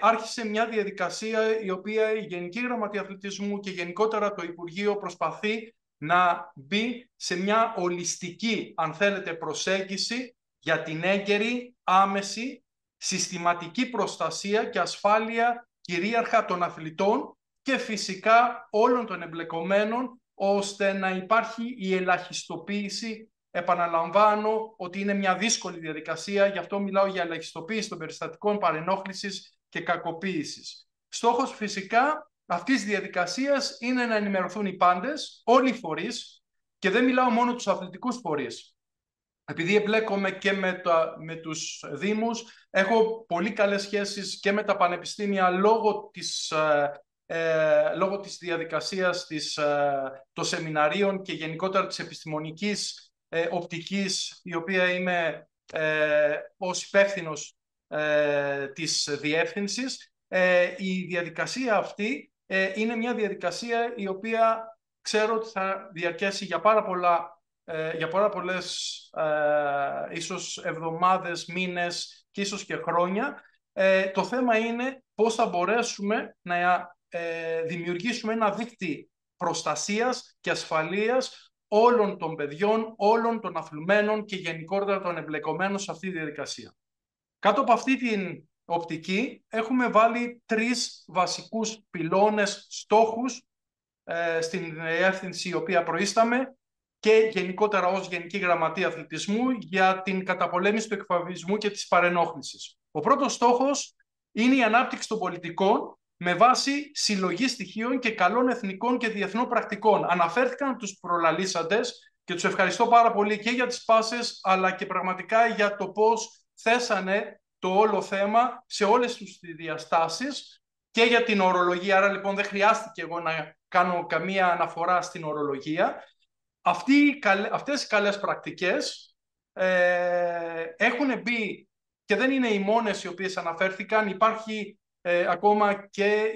άρχισε μια διαδικασία η οποία η Γενική Γραμματεία Αθλητισμού και γενικότερα το Υπουργείο προσπαθεί να μπει σε μια ολιστική, αν θέλετε, προσέγγιση για την έγκαιρη, άμεση, συστηματική προστασία και ασφάλεια κυρίαρχα των αθλητών και φυσικά όλων των εμπλεκομένων, ώστε να υπάρχει η ελαχιστοποίηση. Επαναλαμβάνω ότι είναι μια δύσκολη διαδικασία, γι' αυτό μιλάω για ελαχιστοποίηση των περιστατικών παρενόχλησης και κακοποίησης. Στόχος φυσικά αυτής της διαδικασίας είναι να ενημερωθούν οι πάντες, όλοι οι φορείς, και δεν μιλάω μόνο τους αθλητικούς φορείς. Επειδή εμπλέκομαι και με τους δήμους, έχω πολύ καλές σχέσεις και με τα πανεπιστήμια λόγω της διαδικασίας των σεμιναρίων και γενικότερα της επιστημονικής οπτικής, η οποία είμαι ως υπεύθυνος της διεύθυνσης. Η διαδικασία αυτή είναι μια διαδικασία η οποία ξέρω ότι θα διαρκέσει για πάρα πολλές ίσως εβδομάδες, μήνες και ίσως και χρόνια. Το θέμα είναι πώς θα μπορέσουμε να δημιουργήσουμε ένα δίκτυο προστασίας και ασφαλείας όλων των παιδιών, όλων των αθλουμένων και γενικότερα των εμπλεκομένων σε αυτή τη διαδικασία. Κάτω από αυτή την οπτική έχουμε βάλει 3 βασικούς πυλώνες στόχους στην διεύθυνση η οποία προείσταμε και γενικότερα ως Γενική Γραμματεία Αθλητισμού για την καταπολέμηση του εκφοβισμού και της παρενόχλησης. Ο πρώτος στόχος είναι η ανάπτυξη των πολιτικών με βάση συλλογή στοιχείων και καλών εθνικών και διεθνών πρακτικών. Αναφέρθηκαν τους προλαλήσαντες και τους ευχαριστώ πάρα πολύ και για τις πάσες, αλλά και πραγματικά για το πώς θέσανε το όλο θέμα σε όλες τις διαστάσεις και για την ορολογία. Άρα λοιπόν δεν χρειάστηκε εγώ να κάνω καμία αναφορά στην ορολογία. Αυτές οι καλές πρακτικές έχουν μπει και δεν είναι οι μόνες οι οποίες αναφέρθηκαν. Υπάρχει ακόμα και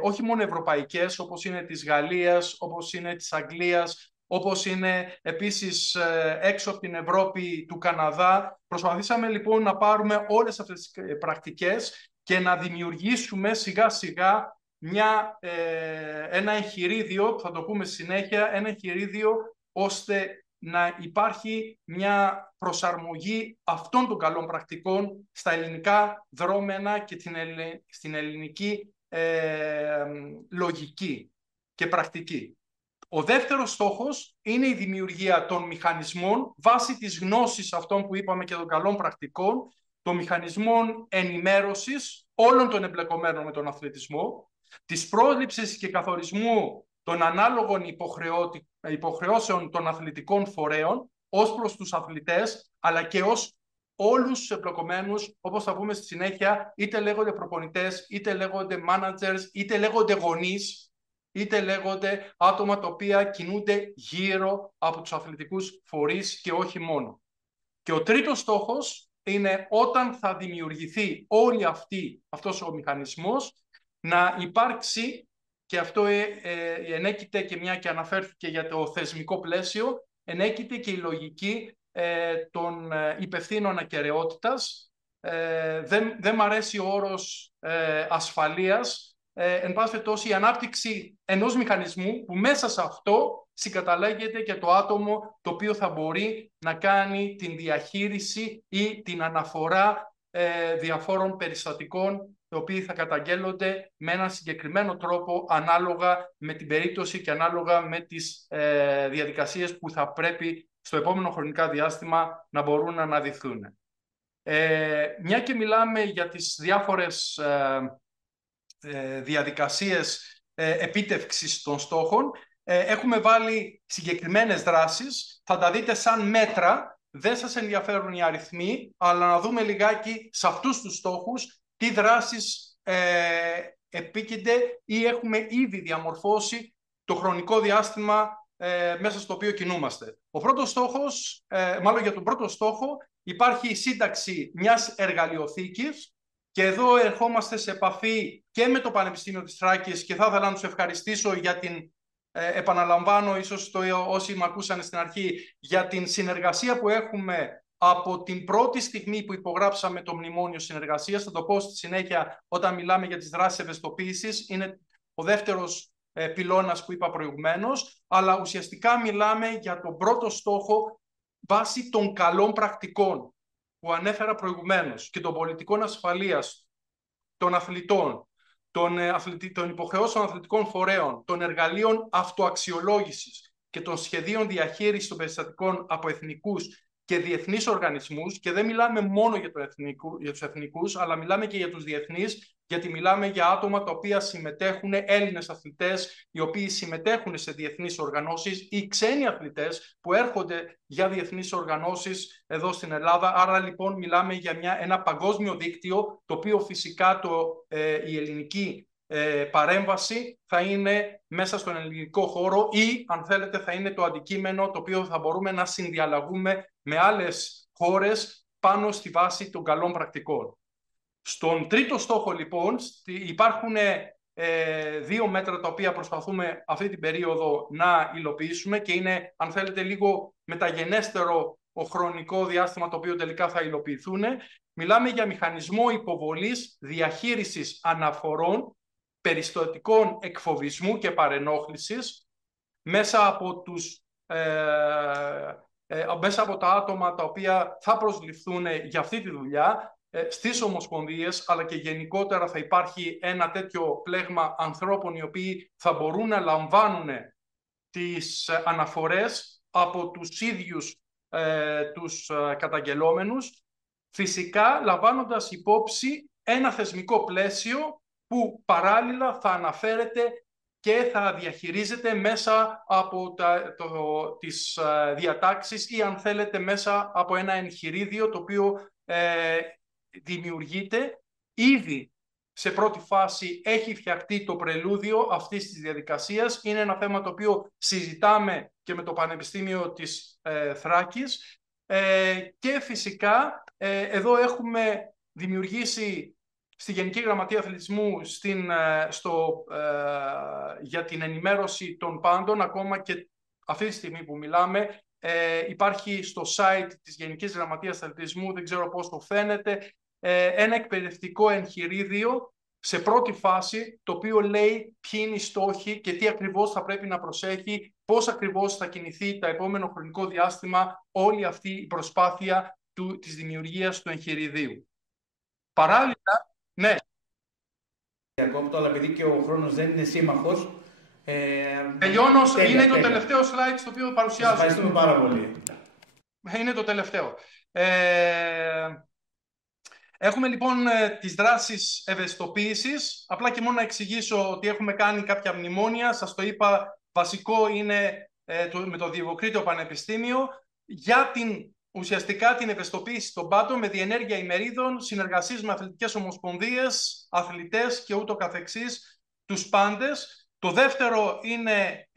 όχι μόνο ευρωπαϊκές, όπως είναι της Γαλλίας, όπως είναι της Αγγλίας, όπως είναι επίσης έξω από την Ευρώπη του Καναδά. Προσπαθήσαμε λοιπόν να πάρουμε όλες αυτές τις πρακτικές και να δημιουργήσουμε σιγά σιγά ένα εγχειρίδιο, θα το πούμε συνέχεια, ένα εγχειρίδιο ώστε να υπάρχει μια προσαρμογή αυτών των καλών πρακτικών στα ελληνικά δρόμενα και στην ελληνική λογική και πρακτική. Ο δεύτερος στόχος είναι η δημιουργία των μηχανισμών βάσει της γνώσης αυτών που είπαμε και των καλών πρακτικών, των μηχανισμών ενημέρωσης όλων των εμπλεκομένων με τον αθλητισμό, της πρόληψης και καθορισμού των ανάλογων υποχρεώσεων των αθλητικών φορέων ως προς τους αθλητές, αλλά και ως όλους τους εμπλεκομένους, όπως θα πούμε στη συνέχεια, είτε λέγονται προπονητές, είτε λέγονται managers, είτε λέγονται γονείς, είτε λέγονται άτομα τα οποία κινούνται γύρω από τους αθλητικούς φορείς και όχι μόνο. Και ο τρίτος στόχος είναι όταν θα δημιουργηθεί αυτός ο μηχανισμός να υπάρξει, και αυτό ενέκειται και μια και αναφέρθηκε για το θεσμικό πλαίσιο, ενέκειται και η λογική των υπευθύνων ακεραιότητας. Δεν μ' αρέσει ο όρος ασφαλείας. Εν πάση περιπτώσει, η ανάπτυξη ενός μηχανισμού που μέσα σε αυτό συγκαταλέγεται και το άτομο το οποίο θα μπορεί να κάνει την διαχείριση ή την αναφορά διαφόρων περιστατικών οι οποίοι θα καταγγέλλονται με έναν συγκεκριμένο τρόπο ανάλογα με την περίπτωση και ανάλογα με τις διαδικασίες που θα πρέπει στο επόμενο χρονικά διάστημα να μπορούν να αναδειχθούν. Μια και μιλάμε για τις διάφορες διαδικασίες επίτευξης των στόχων, έχουμε βάλει συγκεκριμένες δράσεις, θα τα δείτε σαν μέτρα, δεν σας ενδιαφέρουν οι αριθμοί, αλλά να δούμε λιγάκι σε αυτούς τους στόχους τι δράσεις επίκυνται ή έχουμε ήδη διαμορφώσει το χρονικό διάστημα μέσα στο οποίο κινούμαστε. Ο πρώτος στόχος, μάλλον για τον πρώτο στόχο, υπάρχει η σύνταξη μιας εργαλειοθήκης και εδώ ερχόμαστε σε επαφή και με το Πανεπιστήμιο της Θράκης και θα ήθελα να τους ευχαριστήσω για την, επαναλαμβάνω ίσως όσοι με ακούσαν στην αρχή, για την συνεργασία που έχουμε από την πρώτη στιγμή που υπογράψαμε το Μνημόνιο Συνεργασίας. Θα το πω στη συνέχεια όταν μιλάμε για τις δράσεις ευαισθητοποίησης. Είναι ο δεύτερος πυλώνας που είπα προηγουμένως, αλλά ουσιαστικά μιλάμε για τον πρώτο στόχο βάσει των καλών πρακτικών που ανέφερα προηγουμένως και των πολιτικών ασφαλείας των αθλητών, των υποχρεώσεων αθλητικών φορέων, των εργαλείων αυτοαξιολόγησης και των σχεδίων διαχείρισης των περιστατικών από εθνικούς και διεθνείς οργανισμούς, και δεν μιλάμε μόνο για τους εθνικούς, αλλά μιλάμε και για τους διεθνείς, γιατί μιλάμε για άτομα τα οποία συμμετέχουν, Έλληνες αθλητές, οι οποίοι συμμετέχουν σε διεθνείς οργανώσεις ή ξένοι αθλητές που έρχονται για διεθνείς οργανώσεις εδώ στην Ελλάδα. Άρα λοιπόν μιλάμε για ένα παγκόσμιο δίκτυο, το οποίο φυσικά η ελληνική παρέμβαση θα είναι μέσα στον ελληνικό χώρο ή, αν θέλετε, θα είναι το αντικείμενο το οποίο θα μπορούμε να συνδιαλλαγούμε με άλλες χώρες πάνω στη βάση των καλών πρακτικών. Στον τρίτο στόχο, λοιπόν, υπάρχουν 2 μέτρα τα οποία προσπαθούμε αυτή την περίοδο να υλοποιήσουμε και είναι, αν θέλετε, λίγο μεταγενέστερο ο χρονικό διάστημα το οποίο τελικά θα υλοποιηθούν. Μιλάμε για μηχανισμό υποβολής διαχείρισης αναφορών περιστατικών εκφοβισμού και παρενόχλησης μέσα από τα άτομα τα οποία θα προσληφθούν για αυτή τη δουλειά στις ομοσπονδίες, αλλά και γενικότερα θα υπάρχει ένα τέτοιο πλέγμα ανθρώπων οι οποίοι θα μπορούν να λαμβάνουν τις αναφορές από τους ίδιους τους καταγγελόμενους, φυσικά λαμβάνοντας υπόψη ένα θεσμικό πλαίσιο που παράλληλα θα αναφέρεται και θα διαχειρίζεται μέσα από τις διατάξεις ή, αν θέλετε, μέσα από ένα εγχειρίδιο το οποίο δημιουργείται. Ήδη σε πρώτη φάση έχει φτιαχτεί το πρελούδιο αυτής της διαδικασίας. Είναι ένα θέμα το οποίο συζητάμε και με το Πανεπιστήμιο της Θράκης και φυσικά εδώ έχουμε δημιουργήσει στη Γενική Γραμματεία Αθλητισμού για την ενημέρωση των πάντων, ακόμα και αυτή τη στιγμή που μιλάμε, υπάρχει στο site της Γενικής Γραμματείας Αθλητισμού, δεν ξέρω πώς το φαίνεται, ένα εκπαιδευτικό εγχειρίδιο σε πρώτη φάση, το οποίο λέει ποιοι είναι οι στόχοι και τι ακριβώς θα πρέπει να προσέχει, πώς ακριβώς θα κινηθεί το επόμενο χρονικό διάστημα όλη αυτή η προσπάθεια της δημιουργίας του εγχειριδίου. Παράλληλα, ναι. Διακόπτω, αλλά επειδή και ο χρόνος δεν είναι σύμμαχος. Τελειώνω, είναι το τελευταίο slide στο οποίο παρουσιάζω. Σας ευχαριστούμε πάρα πολύ. Είναι το τελευταίο. Έχουμε λοιπόν τις δράσεις ευαισθητοποίησης. Απλά και μόνο να εξηγήσω ότι έχουμε κάνει κάποια μνημόνια. Σας το είπα, βασικό είναι με το Διευκρίτιο Πανεπιστήμιο για ουσιαστικά την ευαισθητοποίηση των πάντων με διενέργεια ημερίδων, συνεργασίες με αθλητικές ομοσπονδίες, αθλητές και ούτω καθεξής, τους πάντες. Το δεύτερο είναι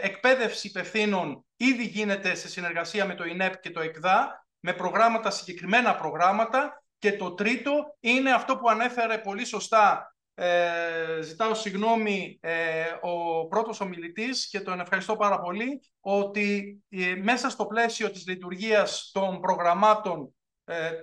εκπαίδευση υπευθύνων, ήδη γίνεται σε συνεργασία με το ΙΝΕΠ και το ΕΚΔΑ, με προγράμματα, συγκεκριμένα προγράμματα. Και το τρίτο είναι αυτό που ανέφερε πολύ σωστά, ζητάω συγγνώμη, ο πρώτος ομιλητής και τον ευχαριστώ πάρα πολύ, ότι μέσα στο πλαίσιο της λειτουργίας των προγραμμάτων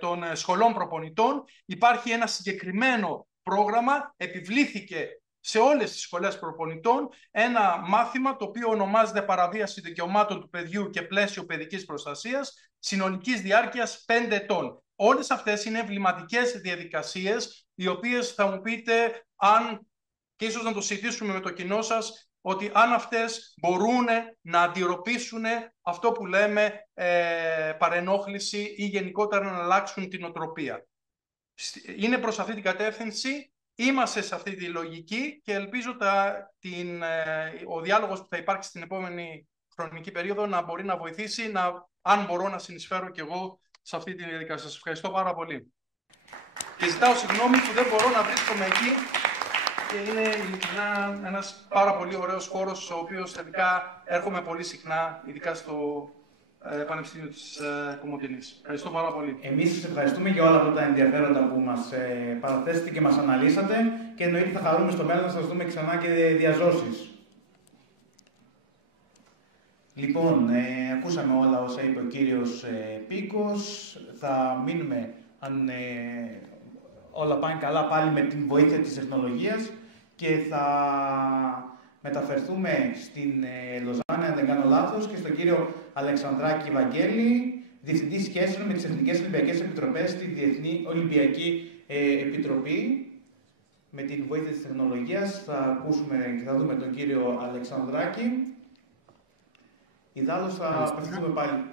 των σχολών προπονητών υπάρχει ένα συγκεκριμένο πρόγραμμα, επιβλήθηκε σε όλες τις σχολές προπονητών ένα μάθημα το οποίο ονομάζεται Παραβίαση δικαιωμάτων του παιδιού και πλαίσιο παιδικής προστασίας, συνολικής διάρκειας 5 ετών. Όλες αυτές είναι εμβληματικές διαδικασίες, οι οποίες θα μου πείτε, και ίσως να το συζητήσουμε με το κοινό σας, ότι αν αυτές μπορούν να αντιρροπήσουν αυτό που λέμε παρενόχληση ή γενικότερα να αλλάξουν την οτροπία. Είναι προς αυτή την κατεύθυνση, είμαστε σε αυτή τη λογική και ελπίζω ο διάλογος που θα υπάρξει στην επόμενη χρονική περίοδο να μπορεί να βοηθήσει, αν μπορώ να συνεισφέρω κι εγώ σε αυτή τη διαδικασία. Σας ευχαριστώ πάρα πολύ. Και ζητάω συγγνώμη που δεν μπορώ να βρίσκομαι εκεί και είναι ειλικρινά ένας πάρα πολύ ωραίος χώρος, ο οποίος τελικά έρχομαι πολύ συχνά, ειδικά στο Πανεπιστήμιο της Κομοτηνής. Ευχαριστώ πάρα πολύ. Εμείς σας ευχαριστούμε για όλα αυτά τα ενδιαφέροντα που μας παραθέσετε και μας αναλύσατε και εννοείται θα χαρούμε στο μέλλον να σας δούμε ξανά και διαζώσεις. Λοιπόν, ακούσαμε όλα όσα είπε ο κύριος Πίκος. Θα μείνουμε, αν όλα πάνε καλά, πάλι με την βοήθεια της τεχνολογίας και θα μεταφερθούμε στην Λοζάνη, αν δεν κάνω λάθος, και στον κύριο Αλεξανδράκη Βαγγέλη, Διευθυντή Σχέσεων με τις Εθνικές Ολυμπιακές Επιτροπές στη Διεθνή Ολυμπιακή Επιτροπή. Με την βοήθεια της τεχνολογίας θα ακούσουμε και θα δούμε τον κύριο Αλεξανδράκη. Ιδάλλως θα απευθυνθούμε πάλι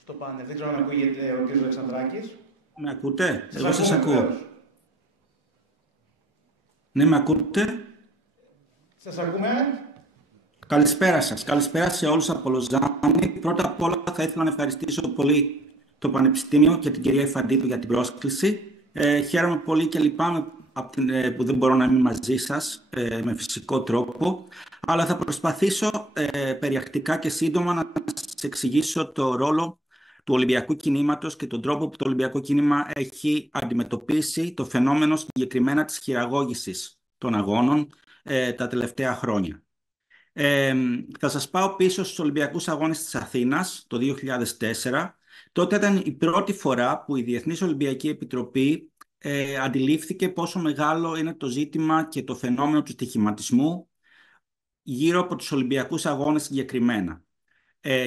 στο πάνελ. Δεν ξέρω αν ακούγεται ο κ. Αλεξανδράκης. Με ακούτε? Εγώ σας ακούω. Ναι, με ακούτε? Σας ακούμε. Καλησπέρα σας. Καλησπέρα σε όλους από Λοζάνη. Πρώτα απ' όλα θα ήθελα να ευχαριστήσω πολύ το Πανεπιστήμιο και την κυρία Ιφαντίδου για την πρόσκληση. Χαίρομαι πολύ και λυπάμαι που δεν μπορώ να είμαι μαζί σας με φυσικό τρόπο, αλλά θα προσπαθήσω περιεκτικά και σύντομα να σας εξηγήσω το ρόλο του Ολυμπιακού κινήματος και τον τρόπο που το Ολυμπιακό κίνημα έχει αντιμετωπίσει το φαινόμενο συγκεκριμένα της χειραγώγησης των αγώνων τα τελευταία χρόνια. Θα σας πάω πίσω στους Ολυμπιακούς Αγώνες της Αθήνας το 2004. Τότε ήταν η πρώτη φορά που η Διεθνής Ολυμπιακή Επιτροπή αντιλήφθηκε πόσο μεγάλο είναι το ζήτημα και το φαινόμενο του στοιχηματισμού γύρω από τους Ολυμπιακούς Αγώνες συγκεκριμένα.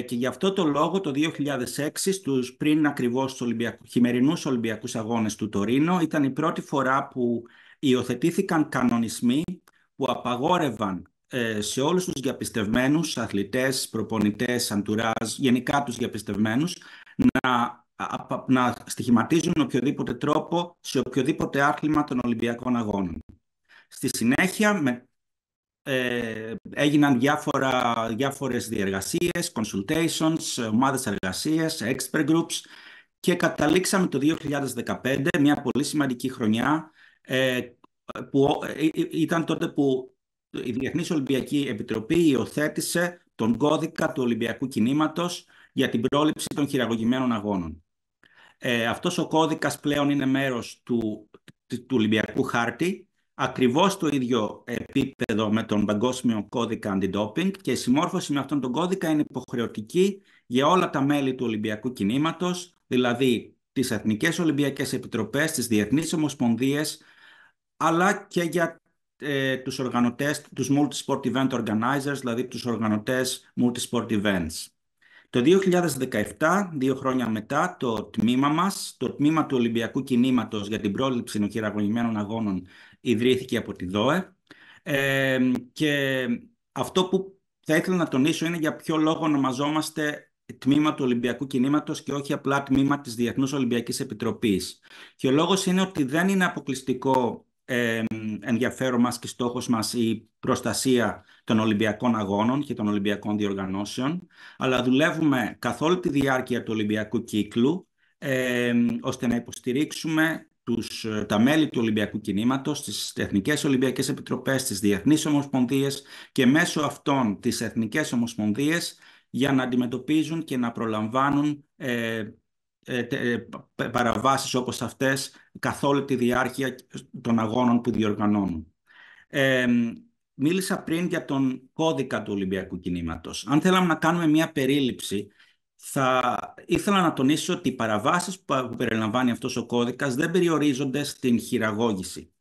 Και γι' αυτό το λόγο το 2006, πριν ακριβώς τους χειμερινούς Ολυμπιακούς Αγώνες του Τωρίνο, ήταν η πρώτη φορά που υιοθετήθηκαν κανονισμοί που απαγόρευαν σε όλους τους διαπιστευμένους αθλητές, προπονητές, αντουράζ, γενικά τους διαπιστευμένους, να στοιχηματίζουν με οποιοδήποτε τρόπο σε οποιοδήποτε άθλημα των Ολυμπιακών Αγώνων. Στη συνέχεια έγιναν διάφορες διεργασίες, consultations, ομάδες εργασίας, expert groups και καταλήξαμε το 2015, μια πολύ σημαντική χρονιά, που ήταν τότε που η Διεθνής Ολυμπιακή Επιτροπή υιοθέτησε τον κώδικα του Ολυμπιακού Κινήματος για την πρόληψη των χειραγωγημένων αγώνων. Αυτός ο κώδικας πλέον είναι μέρος του Ολυμπιακού Χάρτη, ακριβώς το ίδιο επίπεδο με τον Παγκόσμιο Κώδικα Αντι-Doping, και η συμμόρφωση με αυτόν τον κώδικα είναι υποχρεωτική για όλα τα μέλη του Ολυμπιακού Κινήματος, δηλαδή τις Εθνικές Ολυμπιακές Επιτροπές, τις Διεθνείς Ομοσπονδίες, αλλά και για τους οργανωτές, τους Multi-Sport Event Organizers, δηλαδή τους οργανωτές Multi-Sport Events. Το 2017, 2 χρόνια μετά, το τμήμα μας, το τμήμα του Ολυμπιακού Κινήματος για την πρόληψη των χειραγωγημένων αγώνων, ιδρύθηκε από τη ΔΟΕ. Και αυτό που θα ήθελα να τονίσω είναι για ποιο λόγο ονομαζόμαστε τμήμα του Ολυμπιακού Κινήματος και όχι απλά τμήμα της Διεθνούς Ολυμπιακής Επιτροπής. Και ο λόγος είναι ότι δεν είναι αποκλειστικό ενδιαφέρον μας και στόχος μας η προστασία των Ολυμπιακών Αγώνων και των Ολυμπιακών Διοργανώσεων, αλλά δουλεύουμε καθ' όλη τη διάρκεια του Ολυμπιακού κύκλου ώστε να υποστηρίξουμε τα μέλη του Ολυμπιακού Κινήματος, τις Εθνικές Ολυμπιακές Επιτροπές, τις Διεθνείς Ομοσπονδίες και μέσω αυτών τις Εθνικές Ομοσπονδίες για να αντιμετωπίζουν και να προλαμβάνουν παραβάσεις όπως αυτές καθ' όλη τη διάρκεια των αγώνων που διοργανώνουν. Μίλησα πριν για τον κώδικα του Ολυμπιακού Κινήματος. Αν θέλαμε να κάνουμε μια περίληψη, θα ήθελα να τονίσω ότι οι παραβάσεις που περιλαμβάνει αυτός ο κώδικας δεν περιορίζονται στην χειραγώγηση.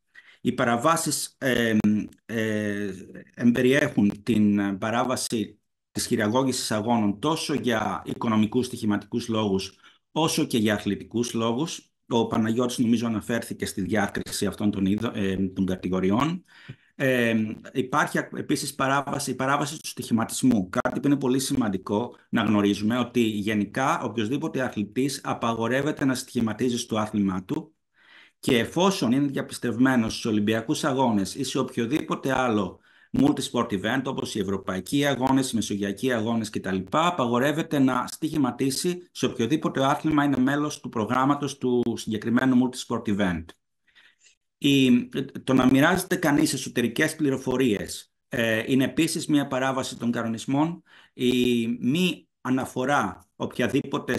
Οι παραβάσεις εμπεριέχουν την παράβαση της χειραγώγησης αγώνων τόσο για οικονομικούς στοιχηματικούς λόγους, όσο και για αθλητικούς λόγους. Ο Παναγιώτης νομίζω αναφέρθηκε στη διάκριση αυτών των κατηγοριών. Υπάρχει επίσης η παράβαση του στοιχηματισμού, κάτι που είναι πολύ σημαντικό να γνωρίζουμε, ότι γενικά οποιοσδήποτε αθλητής απαγορεύεται να στοιχηματίζει στο άθλημά του, και εφόσον είναι διαπιστευμένος στους Ολυμπιακούς Αγώνες ή σε οποιοδήποτε άλλο multi-sport event όπως οι Ευρωπαϊκοί Αγώνες, οι Μεσογειακοί Αγώνες κτλ., απαγορεύεται να στοιχηματίσει σε οποιοδήποτε άθλημα είναι μέλος του προγράμματος του συγκεκριμένου multi-sport event. Το να μοιράζεται κανείς εσωτερικές πληροφορίες είναι επίσης μια παράβαση των κανονισμών. Η μη αναφορά οποιαδήποτε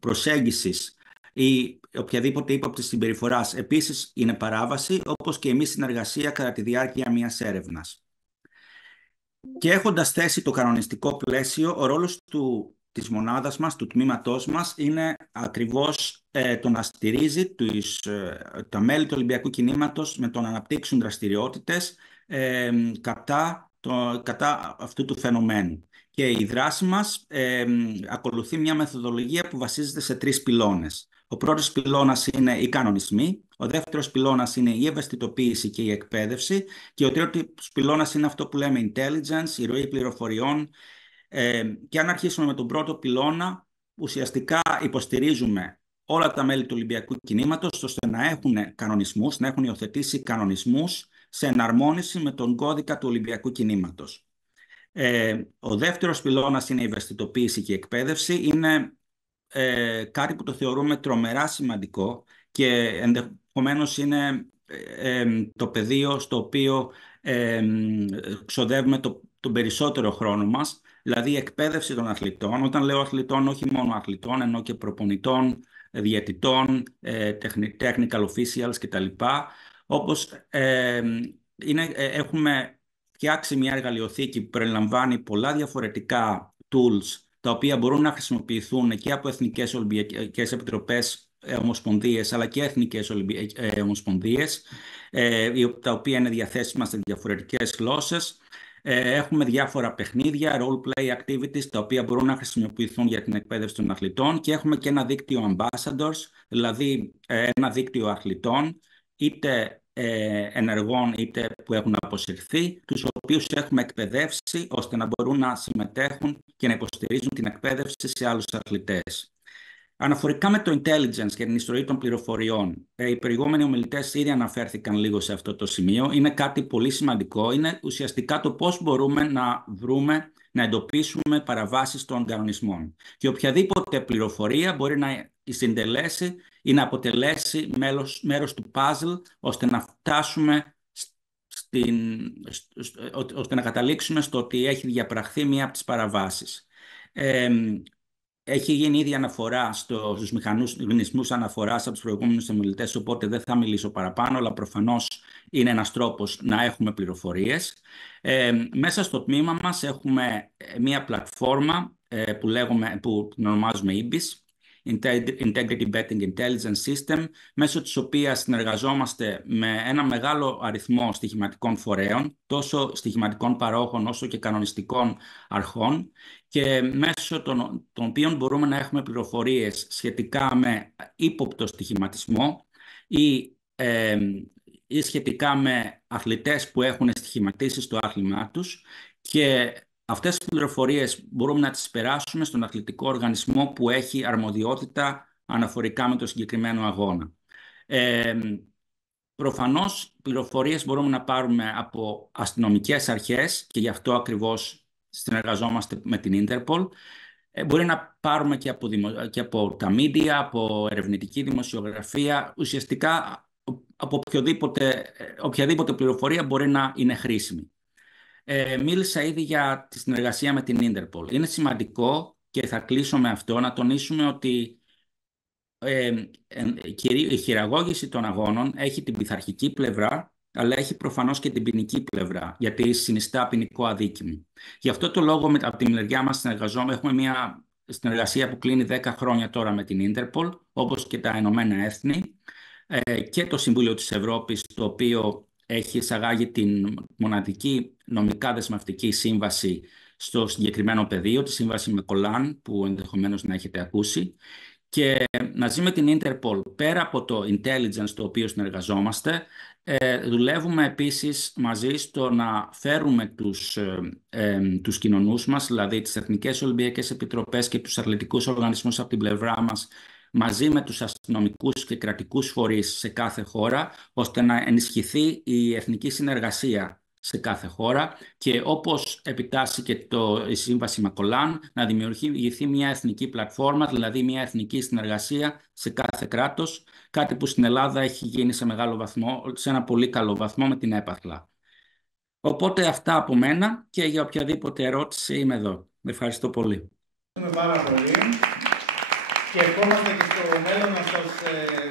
προσέγγισης ή οποιαδήποτε ύποπτης συμπεριφοράς επίσης είναι παράβαση, όπως και η μη συνεργασία κατά τη διάρκεια μιας έρευνας. Και έχοντας θέσει το κανονιστικό πλαίσιο, ο ρόλος της μονάδας μας, του τμήματός μας, είναι ακριβώς το να στηρίζει τα μέλη του Ολυμπιακού Κινήματος με το να αναπτύξουν δραστηριότητες κατά αυτού του φαινομένου. Και η δράση μας ακολουθεί μια μεθοδολογία που βασίζεται σε 3 πυλώνες. Ο πρώτος πυλώνας είναι οι κανονισμοί, ο δεύτερος πυλώνας είναι η ευαισθητοποίηση και η εκπαίδευση και ο τρίτος πυλώνας είναι αυτό που λέμε intelligence, η ροή πληροφοριών. Και αν αρχίσουμε με τον πρώτο πυλώνα, ουσιαστικά υποστηρίζουμε όλα τα μέλη του Ολυμπιακού Κινήματος ώστε να έχουν κανονισμούς, να έχουν υιοθετήσει κανονισμούς σε εναρμόνιση με τον κώδικα του Ολυμπιακού Κινήματος. Ο δεύτερος πυλώνας είναι η ευαισθητοποίηση και η εκπαίδευση. Είναι κάτι που το θεωρούμε τρομερά σημαντικό και ενδεχομένως είναι το πεδίο στο οποίο ξοδεύουμε τον περισσότερο χρόνο μας, δηλαδή η εκπαίδευση των αθλητών. Όταν λέω αθλητών, όχι μόνο αθλητών, ενώ και προπονητών, διαιτητών, technical officials κτλ. Όπως έχουμε φτιάξει μια εργαλειοθήκη που περιλαμβάνει πολλά διαφορετικά tools, τα οποία μπορούν να χρησιμοποιηθούν και από εθνικές ολυμπιακές επιτροπές, ομοσπονδίες, αλλά και εθνικές ομοσπονδίες, τα οποία είναι διαθέσιμα σε διαφορετικές γλώσσες. Έχουμε διάφορα παιχνίδια, role-play activities, τα οποία μπορούν να χρησιμοποιηθούν για την εκπαίδευση των αθλητών, και έχουμε και ένα δίκτυο ambassadors, δηλαδή ένα δίκτυο αθλητών, είτε ενεργών είτε που έχουν αποσυρθεί, τους οποίους έχουμε εκπαιδεύσει ώστε να μπορούν να συμμετέχουν και να υποστηρίζουν την εκπαίδευση σε άλλους αθλητές. Αναφορικά με το intelligence και την ιστορία των πληροφοριών, οι προηγούμενοι ομιλητές ήδη αναφέρθηκαν λίγο σε αυτό το σημείο. Είναι κάτι πολύ σημαντικό. Είναι ουσιαστικά το πώς μπορούμε να βρούμε, να εντοπίσουμε παραβάσεις των κανονισμών. Και οποιαδήποτε πληροφορία μπορεί να συντελέσει ή να αποτελέσει μέρος του puzzle, ώστε να φτάσουμε ώστε να καταλήξουμε στο ότι έχει διαπραχθεί μία από τις παραβάσεις. Έχει γίνει ήδη αναφορά στους μηχανισμούς αναφοράς από τους προηγούμενους ομιλητές, οπότε δεν θα μιλήσω παραπάνω, αλλά προφανώς είναι ένας τρόπος να έχουμε πληροφορίες. Μέσα στο τμήμα μας έχουμε μία πλατφόρμα που ονομάζουμε IBIS, Integrity Betting Intelligence System, μέσω της οποίας συνεργαζόμαστε με ένα μεγάλο αριθμό στοιχηματικών φορέων, τόσο στοιχηματικών παρόχων όσο και κανονιστικών αρχών, και μέσω των οποίων μπορούμε να έχουμε πληροφορίες σχετικά με ύποπτο στοιχηματισμό ή σχετικά με αθλητές που έχουν στοιχηματίσει στο άθλημά τους, και αυτές τις πληροφορίες μπορούμε να τις περάσουμε στον αθλητικό οργανισμό που έχει αρμοδιότητα αναφορικά με το συγκεκριμένο αγώνα. Προφανώς, πληροφορίες μπορούμε να πάρουμε από αστυνομικές αρχές, και γι' αυτό ακριβώς συνεργαζόμαστε με την Interpol. Μπορεί να πάρουμε και από τα media, από ερευνητική δημοσιογραφία, ουσιαστικά από οποιαδήποτε πληροφορία μπορεί να είναι χρήσιμη. Μίλησα ήδη για τη συνεργασία με την Interpol. Είναι σημαντικό, και θα κλείσω με αυτό, να τονίσουμε ότι η χειραγώγηση των αγώνων έχει την πειθαρχική πλευρά, αλλά έχει προφανώς και την ποινική πλευρά, γιατί συνιστά ποινικό αδίκημα. Γι' αυτό το λόγο, από τη μεριά μας έχουμε μια συνεργασία που κλείνει 10 χρόνια τώρα με την Interpol, όπως και τα Ηνωμένα Έθνη και το Συμβούλιο της Ευρώπης, το οποίο έχει εισαγάγει την μοναδική νομικά δεσμευτική σύμβαση στο συγκεκριμένο πεδίο, τη σύμβαση Μακολάν, που ενδεχομένως να έχετε ακούσει. Και μαζί με την Interpol, πέρα από το intelligence το οποίο συνεργαζόμαστε, δουλεύουμε επίσης μαζί στο να φέρουμε τους κοινωνούς μας, δηλαδή τις Εθνικές Ολυμπιακές Επιτροπές και τους αθλητικούς οργανισμούς από την πλευρά μας, μαζί με τους αστυνομικούς και κρατικούς φορείς σε κάθε χώρα, ώστε να ενισχυθεί η εθνική συνεργασία σε κάθε χώρα, και όπως επιτάσσει και η Σύμβαση Μακολάν, να δημιουργηθεί μια εθνική πλατφόρμα, δηλαδή μια εθνική συνεργασία σε κάθε κράτος, κάτι που στην Ελλάδα έχει γίνει σε ένα πολύ καλό βαθμό με την έπαθλα. Οπότε αυτά από μένα, και για οποιαδήποτε ερώτηση είμαι εδώ. Ευχαριστώ πολύ. Ευχαριστούμε πάρα πολύ και ευχόμαστε και στο μέλλον να σας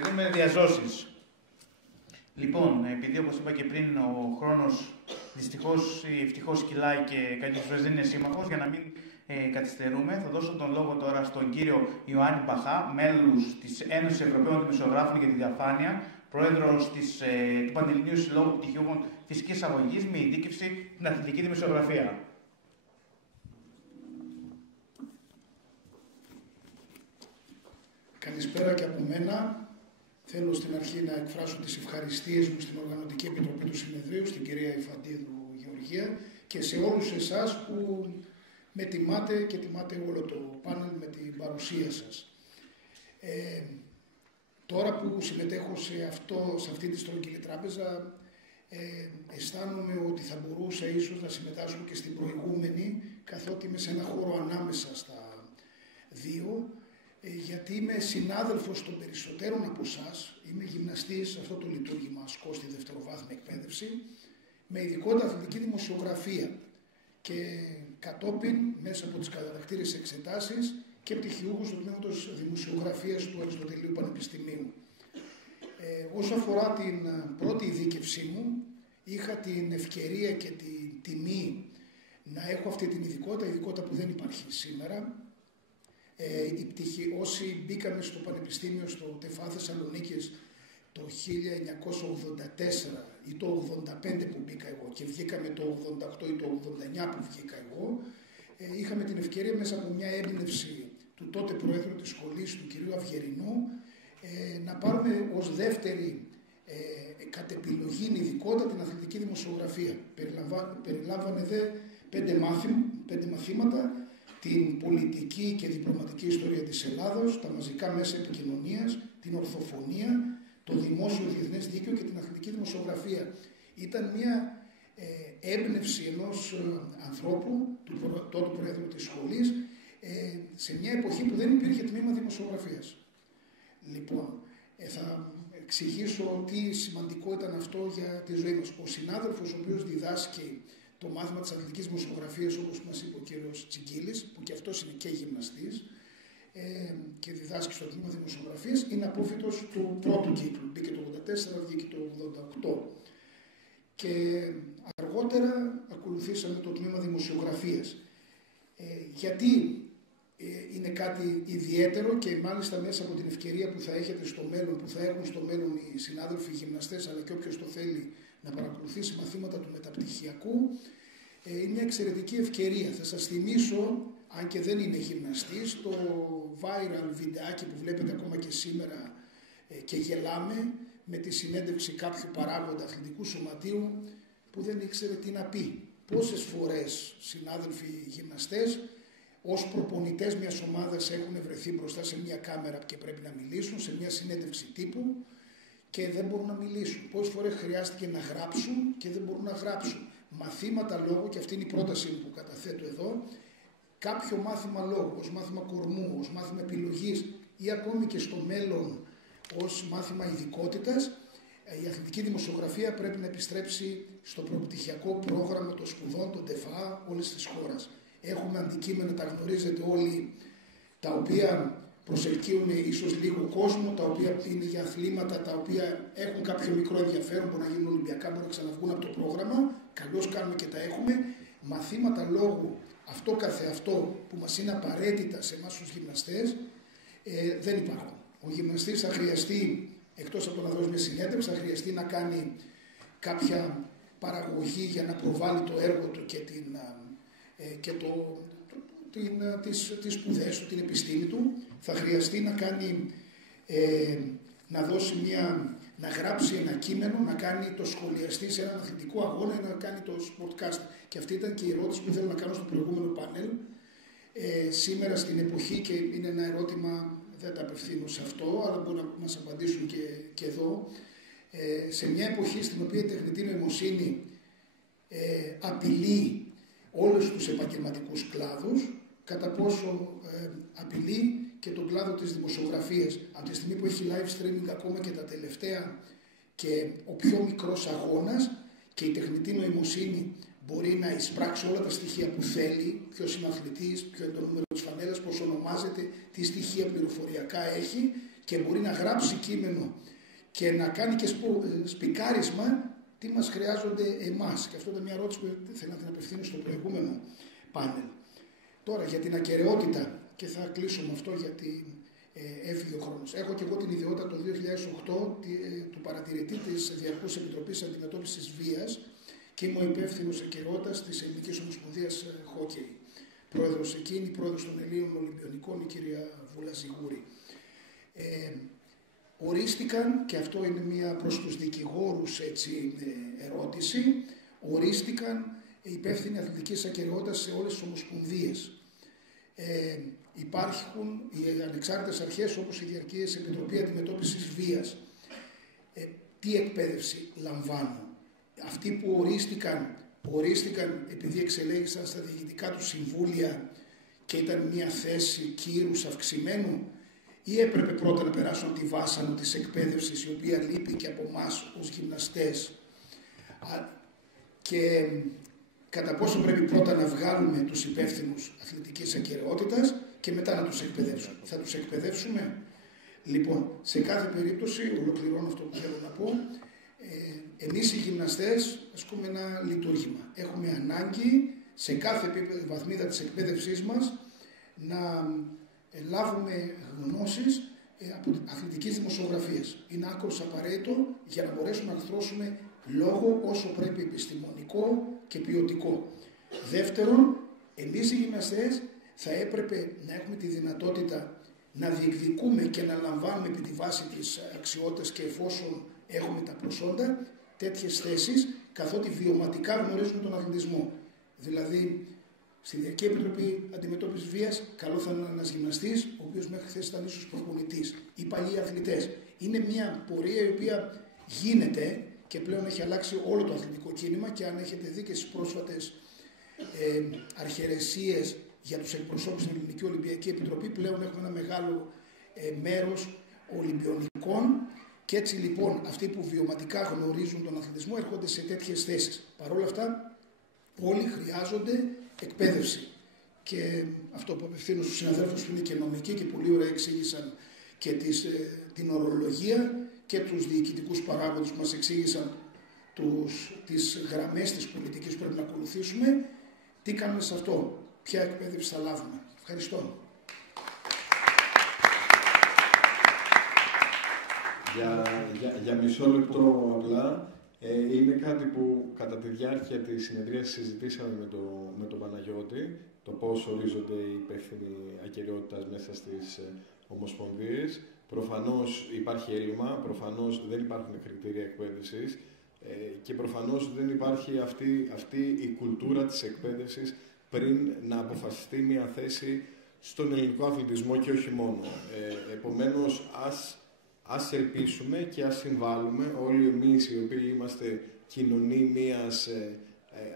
δούμε διαζώσεις. Λοιπόν, επειδή όπως είπα και πριν, ο χρόνος δυστυχώς ή ευτυχώς κυλάει και κάποιες φορές δεν είναι σύμμαχος, για να μην καθυστερούμε, θα δώσω τον λόγο τώρα στον κύριο Ιωάννη Μπαχά, μέλος της Ένωσης Ευρωπαίων Δημοσιογράφων για τη Διαφάνεια, πρόεδρος του Πανελληνίου Συλλόγου Πτυχιούχων Φυσικής Αγωγής, με ειδίκευση στην αθλητική δημοσιογραφία. Καλησπέρα και από μένα. Θέλω στην αρχή να εκφράσω τις ευχαριστίες μου στην Οργανωτική Επιτροπή του Συνεδρίου, στην κυρία Ιφαντίδου Γεωργία, και σε όλους εσάς που με τιμάτε και τιμάτε όλο το πάνελ με την παρουσία σας. Τώρα που συμμετέχω σε αυτή τη στρογγυλή τράπεζα, αισθάνομαι ότι θα μπορούσα ίσως να συμμετάσχω και στην προηγούμενη, καθότι είμαι σε ένα χώρο ανάμεσα στα δύο, γιατί είμαι συνάδελφος των περισσότερων από εσάς, είμαι γυμναστής σε αυτό το λειτουργήμα, ασκώ στη δευτεροβάθμια εκπαίδευση, με ειδικότητα αθλητική δημοσιογραφία και κατόπιν μέσα από τις κατατακτήριες εξετάσεις και πτυχιούχος του τμήματος δημοσιογραφίας του Αριστοτελείου Πανεπιστημίου. Όσο αφορά την πρώτη ειδίκευσή μου, είχα την ευκαιρία και την τιμή να έχω αυτή την ειδικότητα που δεν υπάρχει σήμερα. Όσοι μπήκαμε στο Πανεπιστήμιο στο ΤΕΦΑ Θεσσαλονίκης το 1984 ή το 85 που μπήκα εγώ και βγήκαμε το 88 ή το 89 που βγήκα εγώ, είχαμε την ευκαιρία μέσα από μια έμπνευση του τότε Προέδρου της σχολής, του κυρίου Αυγερινού, να πάρουμε ως δεύτερη κατ' επιλογή ειδικότητα την αθλητική δημοσιογραφία. Περιλάμβανε δε 5 μαθήματα, την πολιτική και διπλωματική ιστορία της Ελλάδος, τα μαζικά μέσα επικοινωνίας, την ορθοφωνία, το δημόσιο διεθνές δίκαιο και την αθλητική δημοσιογραφία. Ήταν μια έμπνευση ενός ανθρώπου, του τότε Προέδρου της σχολής, σε μια εποχή που δεν υπήρχε τμήμα δημοσιογραφίας. Λοιπόν, θα εξηγήσω τι σημαντικό ήταν αυτό για τη ζωή μας. Ο συνάδελφος ο οποίος διδάσκει το μάθημα της αθλητικής δημοσιογραφίας, όπως μας είπε ο κύριος Τσιγκίλης, που και αυτός είναι και γυμναστής και διδάσκει στο τμήμα δημοσιογραφίας, είναι απόφοιτος του πρώτου κύκλου. Μπήκε το 84, βγήκε το 88. Και αργότερα ακολουθήσαμε το τμήμα δημοσιογραφίας. Γιατί είναι κάτι ιδιαίτερο και μάλιστα μέσα από την ευκαιρία που θα έχετε στο μέλλον, που θα έχουν στο μέλλον οι συνάδελφοι γυμναστές, αλλά και όποιος το θέλει να παρακολουθήσει μαθήματα του μεταπτυχιακού, είναι μια εξαιρετική ευκαιρία. Θα σας θυμίσω, αν και δεν είναι γυμναστής, το viral βιντεάκι που βλέπετε ακόμα και σήμερα και γελάμε, με τη συνέντευξη κάποιου παράγοντα αθλητικού σωματείου που δεν ήξερε τι να πει. Πόσες φορές συνάδελφοι γυμναστές ως προπονητές μιας ομάδας έχουν βρεθεί μπροστά σε μια κάμερα και πρέπει να μιλήσουν, σε μια συνέντευξη τύπου και δεν μπορούν να μιλήσουν. Πόσες φορές χρειάστηκε να γράψουν και δεν μπορούν να γράψουν. Μαθήματα λόγου, και αυτή είναι η πρόταση που καταθέτω εδώ, κάποιο μάθημα λόγου, ως μάθημα κορμού, ως μάθημα επιλογής ή ακόμη και στο μέλλον ως μάθημα ειδικότητας, η αθλητική δημοσιογραφία πρέπει να επιστρέψει στο προπτυχιακό πρόγραμμα των σπουδών, των ΤΕΦΑ, όλης της χώρας. Έχουμε αντικείμενα, τα γνωρίζετε όλοι, τα οποία προσελκύουν ίσως λίγο κόσμο, τα οποία είναι για αθλήματα, τα οποία έχουν κάποιο μικρό ενδιαφέρον, μπορεί να γίνουν Ολυμπιακά, μπορεί να ξαναβγούν από το πρόγραμμα, καλώς κάνουμε και τα έχουμε. Μαθήματα λόγου, αυτό καθεαυτό που μας είναι απαραίτητα σε εμάς τους γυμναστές, δεν υπάρχουν. Ο γυμναστής θα χρειαστεί, εκτός από το να δώσει μια συνέντευξη, θα χρειαστεί να κάνει κάποια παραγωγή για να προβάλλει το έργο του και τις σπουδές του, την επιστήμη του. Θα χρειαστεί να κάνει, να γράψει ένα κείμενο, να κάνει το σχολιαστή σε έναν αθλητικό αγώνα ή να κάνει το sportcast. Και αυτή ήταν και η ερώτηση που ήθελα να κάνω στο προηγούμενο πάνελ. Σήμερα στην εποχή, και είναι ένα ερώτημα, δεν τα απευθύνω σε αυτό, αλλά μπορούν να μας απαντήσουν και εδώ, σε μια εποχή στην οποία η τεχνητή νοημοσύνη απειλεί όλους τους επαγγελματικούς κλάδους, κατά πόσο απειλεί και τον κλάδο της δημοσιογραφίας. Από τη στιγμή που έχει live streaming ακόμα και τα τελευταία και ο πιο μικρός αγώνας και η τεχνητή νοημοσύνη μπορεί να εισπράξει όλα τα στοιχεία που θέλει, ποιος είναι ο αθλητής, ποιο είναι το νούμερο της φανέλας, πώς ονομάζεται, τι στοιχεία πληροφοριακά έχει και μπορεί να γράψει κείμενο και να κάνει και σπικάρισμα τι μας χρειάζονται εμάς. Και αυτό είναι μια ερώτηση που θέλω να την απευθύνω στο προηγούμενο πάνελ. Τώρα για την ακεραιότητα, και θα κλείσω με αυτό γιατί έφυγε ο χρόνος. Έχω και εγώ την ιδιότητα το 2008 του παρατηρητή της Διαρκούς Επιτροπής Αντιμετώπισης Βίας και είμαι ο υπεύθυνος ακεραιότητας της Ελληνικής Ομοσπονδίας Χόκεϊ. Πρόεδρος εκείνη, πρόεδρος των Ελλήνων Ολυμπιονικών, η κυρία Βούλα Ζιγούρη. Ορίστηκαν, και αυτό είναι μια προς τους δικηγόρους ερώτηση, ορίστηκαν υπεύθυνοι αθλητικής ακεραιότητας σε όλες τις ομοσπονδίες. Υπάρχουν οι ανεξάρτητες αρχές όπως η Διαρκής Επιτροπή Αντιμετώπισης Βίας. Τι εκπαίδευση λαμβάνουν? αυτοί που ορίστηκαν επειδή εξελέγησαν στα διοικητικά του συμβούλια και ήταν μια θέση κύρους αυξημένου, ή έπρεπε πρώτα να περάσουν τη βάσανο της εκπαίδευσης, η οποία λείπει και από εμάς ως γυμναστές, και κατά πόσο πρέπει πρώτα να βγάλουμε τους υπεύθυνους αθλητικής ακεραιότητας και μετά να τους εκπαιδεύσουμε. Θα τους εκπαιδεύσουμε? Λοιπόν, σε κάθε περίπτωση, ολοκληρώνω αυτό που θέλω να πω, εμείς οι γυμναστές ασκούμε ένα λειτουργήμα. Έχουμε ανάγκη σε κάθε βαθμίδα της εκπαίδευσής μας να λάβουμε γνώσεις από αθλητικής δημοσιογραφίας. Είναι άκρως απαραίτητο για να μπορέσουμε να αρθρώσουμε λόγο όσο πρέπει επιστημονικό και ποιοτικό. Δεύτερον, εμείς οι γυμναστές θα έπρεπε να έχουμε τη δυνατότητα να διεκδικούμε και να λαμβάνουμε επί τη βάση της αξιότητας και εφόσον έχουμε τα προσόντα τέτοιες θέσεις, καθότι βιωματικά γνωρίζουμε τον αθλητισμό. Δηλαδή, στη Διοικητική Επιτροπή Αντιμετώπισης Βίας, καλό θα είναι ένας γυμναστής, ο οποίος μέχρι χθες ήταν ίσως προπονητής, ή παλιοί αθλητές. Είναι μια πορεία η οποία γίνεται και πλέον έχει αλλάξει όλο το αθλητικό κίνημα, και αν έχετε δει και στις πρόσφατες αρχαιρεσίες για τους εκπροσώπους στην Ελληνική Ολυμπιακή Επιτροπή, πλέον έχουμε ένα μεγάλο μέρος Ολυμπιονικών, και έτσι λοιπόν αυτοί που βιωματικά γνωρίζουν τον αθλητισμό έρχονται σε τέτοιες θέσεις. Παρ' όλα αυτά όλοι χρειάζονται εκπαίδευση, και αυτό που απευθύνω στους συναδέλφους που είναι και νομικοί και πολύ ωραία εξήγησαν και την ορολογία και τους διοικητικούς παράγοντες που μας εξήγησαν τις γραμμές της πολιτικής που πρέπει να ακολουθήσουμε, τι κάνουμε σε αυτό, ποια εκπαίδευση θα λάβουμε. Ευχαριστώ. Για μισό λεπτό απλά, είναι κάτι που κατά τη διάρκεια της συνεδρίας συζητήσαμε με τον Παναγιώτη, το πώς ορίζονται οι υπεύθυνοι ακεραιότητας μέσα στις ομοσπονδίες. Προφανώς υπάρχει έλλειμμα, προφανώς δεν υπάρχουν κριτήρια εκπαίδευσης και προφανώς δεν υπάρχει αυτή η κουλτούρα της εκπαίδευσης πριν να αποφασιστεί μια θέση στον ελληνικό αθλητισμό και όχι μόνο. Επομένως, ας ελπίσουμε και ας συμβάλλουμε όλοι εμείς οι οποίοι είμαστε κοινωνοί μιας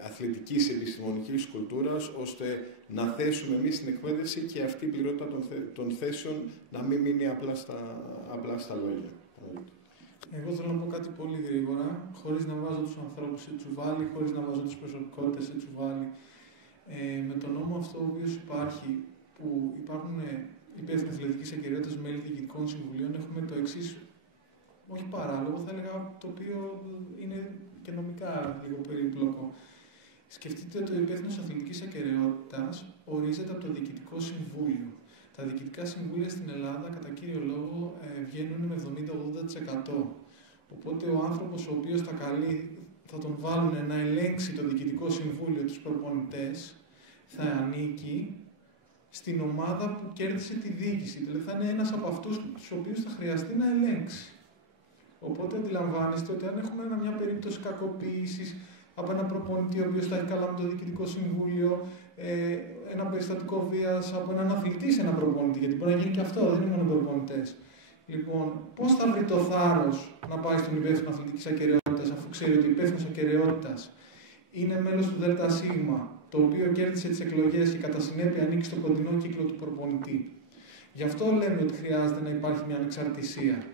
αθλητικής επιστημονικής κουλτούρας, ώστε να θέσουμε εμείς την εκπαίδευση και αυτή η πληρότητα των θέσεων να μην μείνει απλά στα λόγια. Εγώ θέλω να πω κάτι πολύ γρήγορα, χωρίς να βάζω τους ανθρώπους σε τσουβάλι, χωρίς να βάζω τις προσωπικότητες σε τσουβάλι. Με τον νόμο αυτό ο οποίος υπάρχει, που υπάρχουν υπεύθυνοι αθλητικής ακεραιότητας, μέλη διοικητικών συμβουλίων, έχουμε το εξής, όχι παράλογο, θα έλεγα, το οποίο είναι και νομικά λίγο περίπλοκο. Σκεφτείτε ότι ο υπεύθυνος αθλητικής ακεραιότητας ορίζεται από το Διοικητικό Συμβούλιο. Τα διοικητικά συμβούλια στην Ελλάδα, κατά κύριο λόγο, βγαίνουν με 70-80%. Οπότε ο άνθρωπος ο οποίος θα τον βάλουν να ελέγξει το Διοικητικό Συμβούλιο τους προπονητές, θα ανήκει στην ομάδα που κέρδισε τη διοίκηση. Δηλαδή θα είναι ένας από αυτούς τους οποίους θα χρειαστεί να ελέγξει. Οπότε αντιλαμβάνεστε ότι αν έχουμε μια περίπτωση κακοποίησης από έναν προπονητή ο οποίος θα έχει καλά με το Διοικητικό Συμβούλιο, ένα περιστατικό βίας από έναν αθλητή σε έναν προπονητή, γιατί μπορεί να γίνει και αυτό, δεν είναι μόνο προπονητές. Λοιπόν, πώς θα βρει το θάρρος να πάει στον υπεύθυνο αθλητικής ακεραιότητας, αφού ξέρει ότι ο υπεύθυνος ακεραιότητας είναι μέλος του ΔΣ, το οποίο κέρδισε τις εκλογές και κατά συνέπεια ανήκει στο κοντινό κύκλο του προπονητή. Γι' αυτό λέμε ότι χρειάζεται να υπάρχει μια ανεξαρτησία.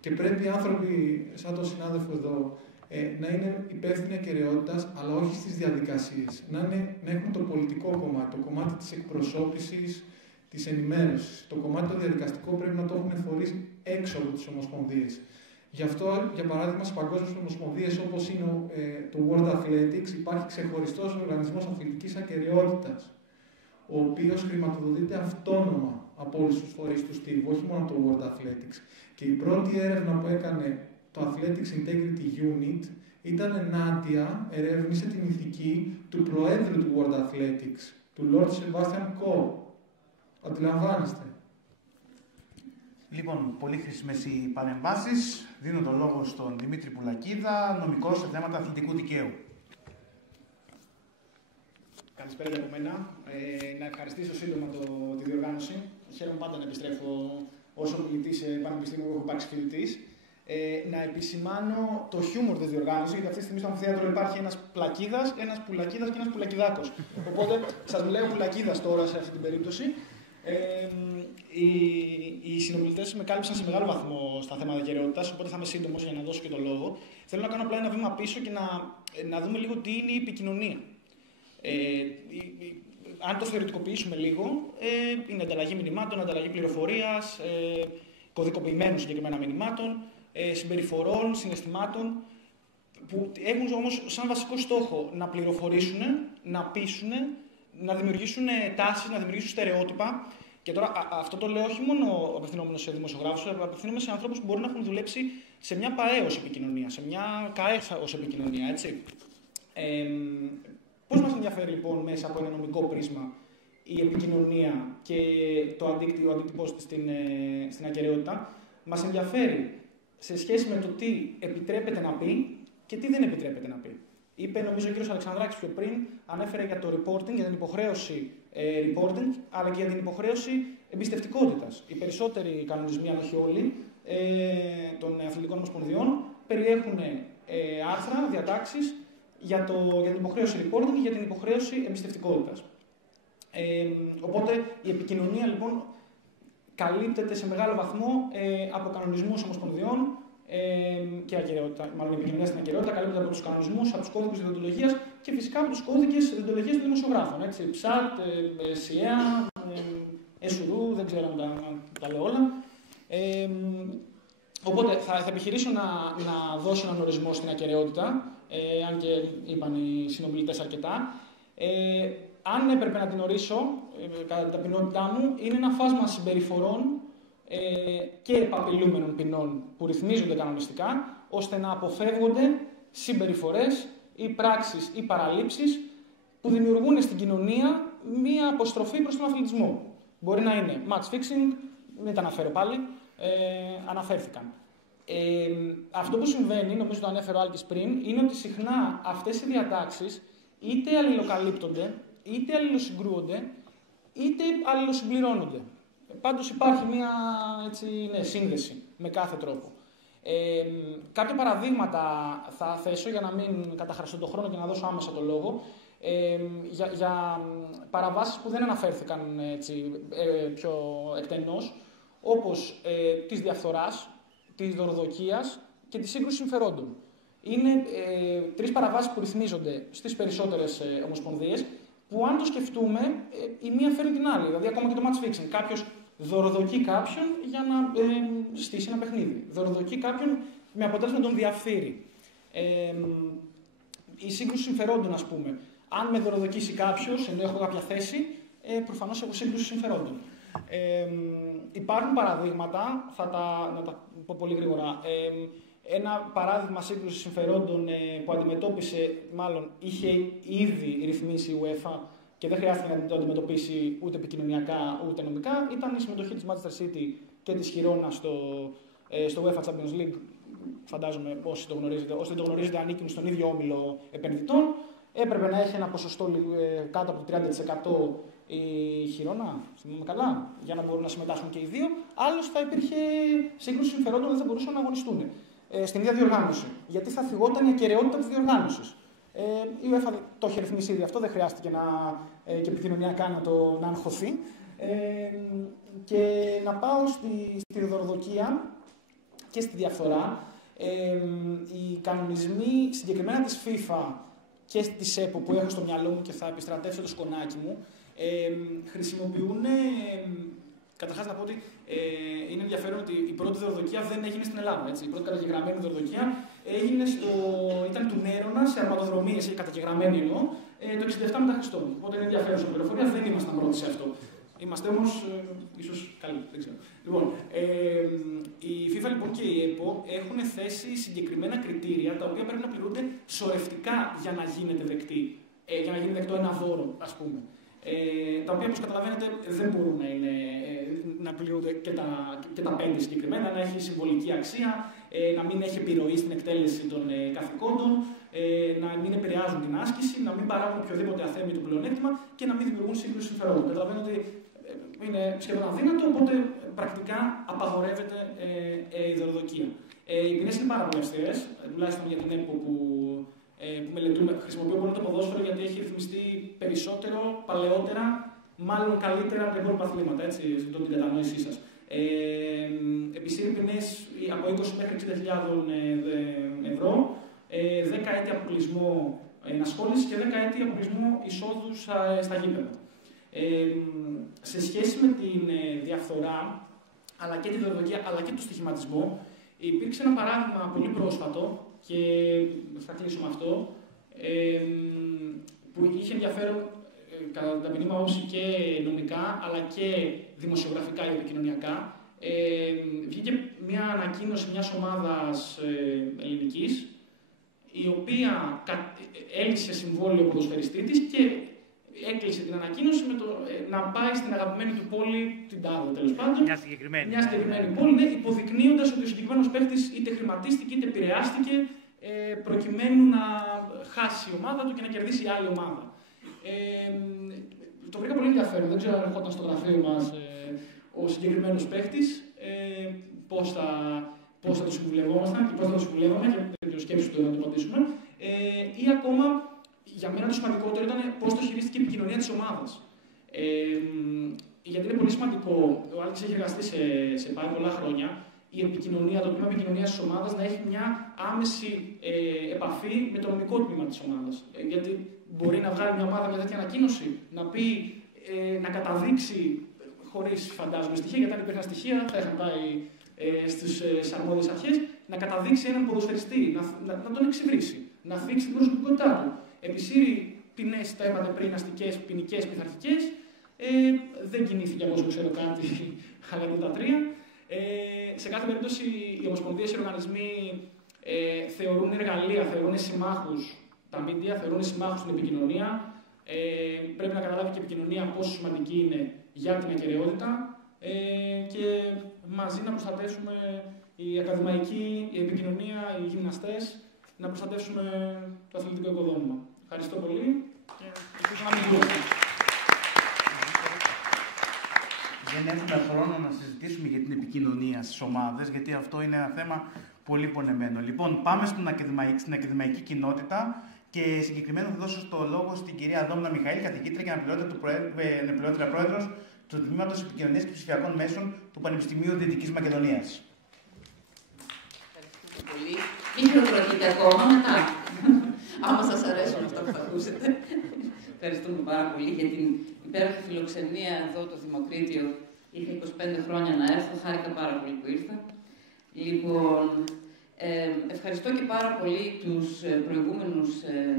Και πρέπει οι άνθρωποι, σαν τον συνάδελφο εδώ, να είναι υπεύθυνοι ακεραιότητας, αλλά όχι στις διαδικασίες. Να έχουν το πολιτικό κομμάτι, το κομμάτι της εκπροσώπησης, της ενημέρωσης. Το κομμάτι το διαδικαστικό πρέπει να το έχουν φορείς έξω από τις ομοσπονδίες. Γι' αυτό, για παράδειγμα, στις παγκόσμιες ομοσπονδίες όπως είναι το World Athletics, υπάρχει ξεχωριστός οργανισμός αθλητικής ακεραιότητας, ο οποίος χρηματοδοτείται αυτόνομα από όλους τους φορείς του στίβου, όχι μόνο από το World Athletics. Και η πρώτη έρευνα που έκανε το Athletics Integrity Unit ήταν ενάντια, ερεύνησε την ηθική του προέδρου του World Athletics, του Lord Sebastian Coe. Αντιλαμβάνεστε. Λοιπόν, πολύ χρήσιμες οι παρεμβάσεις. Δίνω τον λόγο στον Δημήτρη Πουλακίδα, νομικός σε θέματα αθλητικού δικαίου. Καλησπέρα από μένα. Να ευχαριστήσω σύντομα τη διοργάνωση. Χαίρομαι πάντα να επιστρέφω όσο μιλητής σε πανεπιστήμιο που έχω υπάρξει φοιτητής. Να επισημάνω το χιούμορ της διοργάνωσης, γιατί αυτή τη στιγμή στο αμφιθέατρο υπάρχει ένας πλακίδας, ένας πουλακίδας και ένας πουλακιδάκος. Οπότε σας μιλάω πουλακίδας τώρα σε αυτή την περίπτωση. Οι συνομιλητές με κάλυψαν σε μεγάλο βαθμό στα θέματα ακεραιότητας, οπότε θα είμαι σύντομος για να δώσω και το λόγο. Θέλω να κάνω απλά ένα βήμα πίσω και να δούμε λίγο τι είναι η επικοινωνία. Αν το θεωρητικοποιήσουμε λίγο, είναι ανταλλαγή μηνυμάτων, ανταλλαγή πληροφορίας, κωδικοποιημένων συγκεκριμένα μηνυμάτων, συμπεριφορών, συναισθημάτων, που έχουν όμως σαν βασικό στόχο να πληροφορήσουν, να πείσουν, να δημιουργήσουν τάσεις, να δημιουργήσουν στερεότυπα. Και τώρα αυτό το λέω όχι μόνο απευθυνόμενο σε δημοσιογράφους, αλλά απευθύνομαι σε ανθρώπους που μπορεί να έχουν δουλέψει σε μια ΠΑΕ ως επικοινωνία, σε μια ΚΑΕ ως επικοινωνία, έτσι. Πώς μας ενδιαφέρει λοιπόν μέσα από ένα νομικό πρίσμα η επικοινωνία και ο αντίκτυπος της στην ακεραιότητα? Μας ενδιαφέρει σε σχέση με το τι επιτρέπεται να πει και τι δεν επιτρέπεται να πει. Είπε, νομίζω, ο κ. Αλεξανδράκης πιο πριν, ανέφερε για το reporting, για την υποχρέωση reporting, αλλά και για την υποχρέωση εμπιστευτικότητας. Οι περισσότεροι κανονισμοί, αν όχι όλοι, των αθλητικών ομοσπονδιών περιέχουν άρθρα, διατάξεις για την υποχρέωση reporting και για την υποχρέωση εμπιστευτικότητας. Οπότε η επικοινωνία λοιπόν καλύπτεται σε μεγάλο βαθμό από κανονισμούς ομοσπονδιών και ακεραιότητα. Μάλλον η επικοινωνία στην ακεραιότητα καλύπτεται από τους κανονισμούς, από τους κώδικες διοντολογίας και φυσικά από τους κώδικες διοντολογίας των δημοσιογράφων. Έτσι, ΨΑΤ, ΣΙΕΑ, ΕΣΟΥΡΟΥ, δεν ξέρω αν τα λέω όλα. Οπότε θα επιχειρήσω να δώσω έναν ορισμό στην ακεραιότητα, αν και είπαν οι συνομιλητές αρκετά. Αν έπρεπε να την ορίσω, κατά την ταπεινότητά μου, είναι ένα φάσμα συμπεριφορών και επαπειλούμενων ποινών που ρυθμίζονται κανονιστικά, ώστε να αποφεύγονται συμπεριφορές ή πράξεις ή παραλήψεις που δημιουργούν στην κοινωνία μία αποστροφή προς τον αθλητισμό. Μπορεί να είναι match fixing, δεν τα αναφέρω πάλι, αναφέρθηκαν. Αυτό που συμβαίνει, νομίζω το ανέφερε ο Άλκης πριν, είναι ότι συχνά αυτές οι διατάξεις είτε αλληλοκαλύπτονται, είτε αλληλοσυγκρούονται, είτε αλληλοσυμπληρώνονται. Πάντως υπάρχει μια σύνδεση με κάθε τρόπο. Κάποια παραδείγματα θα θέσω για να μην καταχραστώ τον χρόνο και να δώσω άμεσα το λόγο για παραβάσεις που δεν αναφέρθηκαν πιο εκτενώς, όπως της διαφθοράς, της δωροδοκίας και της σύγκρουσης συμφερόντων. Είναι τρεις παραβάσεις που ρυθμίζονται στις περισσότερες ομοσπονδίες, που αν το σκεφτούμε, η μία φέρει την άλλη. Δηλαδή, ακόμα και το match fixing. Κάποιος δωροδοκεί κάποιον για να στήσει ένα παιχνίδι. Δωροδοκεί κάποιον με αποτέλεσμα να τον διαφθείρει. Η σύγκρουση συμφερόντων, ας πούμε. Αν με δωροδοκίσει κάποιος, ενώ έχω κάποια θέση, προφανώς έχω σύγκρουση συμφερόντων. Υπάρχουν παραδείγματα, να τα πω πολύ γρήγορα. Ένα παράδειγμα σύγκρουσης συμφερόντων που αντιμετώπισε, μάλλον είχε ήδη ρυθμίσει η UEFA και δεν χρειάστηκε να το αντιμετωπίσει ούτε επικοινωνιακά ούτε νομικά, ήταν η συμμετοχή της Manchester City και της Χιρόνα στο UEFA Champions League. Φαντάζομαι όσοι το γνωρίζετε. Όσοι δεν το γνωρίζετε, ανήκουν στον ίδιο όμιλο επενδυτών. Έπρεπε να έχει ένα ποσοστό κάτω από το 30% η Χιρόνα, θυμάμαι καλά, για να μπορούν να συμμετάσχουν και οι δύο. Άλλως θα υπήρχε σύγκρουση συμφερόντων, δεν θα μπορούσαν να αγωνιστούν στην ίδια διοργάνωση. Γιατί θα θυγόταν η ακεραιότητα της διοργάνωσης. Η UEFA το είχε ρυθμίσει ήδη αυτό, δεν χρειάστηκε και επικοινωνιακά να αγχωθεί. Και να πάω στη δωροδοκία και στη διαφθορά. Οι κανονισμοί συγκεκριμένα της FIFA και της ΕΠΟ που έχω στο μυαλό μου και θα επιστρατεύσω το σκονάκι μου, χρησιμοποιούν. Καταρχάς να πω ότι είναι ενδιαφέρον ότι η πρώτη δωροδοκία δεν έγινε στην Ελλάδα. Έτσι. Η πρώτη καταγεγραμμένη δωροδοκία ήταν του Νέρονα σε αρματοδρομίες, καταγεγραμμένη εννοώ, το 67 μετά Χριστόν. Οπότε είναι ενδιαφέρουσα πληροφορία, δεν ήμασταν πρώτοι σε αυτό. Είμαστε όμως ίσως καλοί, δεν ξέρω. Λοιπόν, η FIFA λοιπόν και η ΕΠΟ έχουν θέσει συγκεκριμένα κριτήρια τα οποία πρέπει να πληρούνται σωρευτικά για να γίνεται για να γίνει δεκτό ένα δώρο, ας πούμε. Τα οποία, όπως καταλαβαίνετε, δεν μπορούν να πληρούνται και τα 5 συγκεκριμένα, να έχει συμβολική αξία, να μην έχει επιρροή στην εκτέλεση των καθηκόντων, να μην επηρεάζουν την άσκηση, να μην παράγουν οποιοδήποτε αθέμητο πλεονέκτημα και να μην δημιουργούν σύγκρουση συμφερόντων. Καταλαβαίνετε ότι είναι σχεδόν αδύνατο, οπότε πρακτικά απαγορεύεται η δωροδοκία. Οι ποινές είναι πάρα πολύ αυστηρές, τουλάχιστον για την ΕΠΟ που μελετούμε. Χρησιμοποιώ πολύ το ποδόσφαιρο γιατί έχει ρυθμιστεί περισσότερο, παλαιότερα, μάλλον καλύτερα από τα υπόλοιπα αθλήματα. Έτσι, ζητώ την κατανόησή σας. Επισύρει ποινές από 20 μέχρι 60.000 ευρώ, 10 έτη αποκλεισμό ενασχόλησης και 10 έτη αποκλεισμό εισόδου στα γήπεδα. Σε σχέση με την διαφθορά, αλλά και τη δωροδοκία, αλλά και το στοιχηματισμό, υπήρξε ένα παράδειγμα πολύ πρόσφατο και θα κλείσω με αυτό, που είχε ενδιαφέρον κατά την ταπεινή μου άποψη και νομικά, αλλά και δημοσιογραφικά ή επικοινωνιακά. Βγήκε μια ανακοίνωση μιας ομάδας ελληνικής, η οποία έλυσε συμβόλαιο ποδοσφαιριστή της και έκλεισε την ανακοίνωση με το να πάει στην αγαπημένη του πόλη, την Τάδο τέλος πάντων. Μια συγκεκριμένη πόλη, ναι, υποδεικνύοντας ότι ο συγκεκριμένος παίκτης είτε χρηματίστηκε είτε επηρεάστηκε προκειμένου να χάσει η ομάδα του και να κερδίσει η άλλη ομάδα. Το βρήκα πολύ ενδιαφέρον. Δεν ξέρω αν ερχόταν στο γραφείο μας ο συγκεκριμένος παίκτης, πώς θα το συμβουλευόμασταν και πώς θα το συμβουλεύαμε, και το σκέψη του να το απαντήσουμε. Ή ακόμα, για μένα το σημαντικότερο ήταν πώς το χειρίστηκε η επικοινωνία της ομάδας. Γιατί είναι πολύ σημαντικό, ο Άλκης έχει εργαστεί σε πάρα πολλά χρόνια, η επικοινωνία, το τμήμα επικοινωνίας της ομάδας να έχει μια άμεση επαφή με το νομικό τμήμα της ομάδας. Γιατί μπορεί να βγάλει μια ομάδα μια τέτοια ανακοίνωση, να πει, να καταδείξει, χωρίς φαντάζομαι στοιχεία, γιατί αν υπήρχαν στοιχεία θα είχαν πάει στις αρμόδιες αρχές, να καταδείξει έναν ποδοσφαιριστή, να τον εξυβρίσει, να θίξει την προσωπικότητά του. Επισύρει ποινές, τα είπατε πριν, αστικές, ποινικές, πειθαρχικές. Δεν κινήθηκε από όσο ξέρω κάτι, αλλά και τα τρία. Σε κάθε περίπτωση, οι ομοσπονδίες και οι οργανισμοί θεωρούν εργαλεία, θεωρούν συμμάχους, τα media θεωρούν συμμάχους στην επικοινωνία. Πρέπει να καταλάβει και η επικοινωνία πόσο σημαντική είναι για την ακεραιότητα και μαζί να προστατεύσουμε η ακαδημαϊκή, η επικοινωνία, οι γυμναστές, να προστατεύσουμε το αθλητικό οικοδόμημα. Ευχαριστώ πολύ και ελπίζω να μην λύσουμε. Δεν έχουμε χρόνο να συζητήσουμε για την επικοινωνία στις ομάδες, γιατί αυτό είναι ένα θέμα πολύ πονεμένο. Λοιπόν, πάμε στην ακαδημαϊκή κοινότητα και συγκεκριμένα θα δώσω το λόγο στην κυρία Δόμνα Μιχαήλ, καθηγήτρια και αναπληρώτρια πρόεδρος του Τμήματος Επικοινωνίας και Ψηφιακών Μέσων του Πανεπιστημίου Δυτικής Μακεδονίας. Ευχαριστούμε πολύ. Μην χειροκροτείτε ακόμα, μετά. Άμα σας αρέσουν αυτά που θα ακούσετε. Ευχαριστούμε πάρα πολύ για την υπέροχη φιλοξενία εδώ το Δημοκρίτιο. Είχα 25 χρόνια να έρθω, χάρηκα πάρα πολύ που ήρθα. Λοιπόν, ευχαριστώ και πάρα πολύ τους προηγούμενους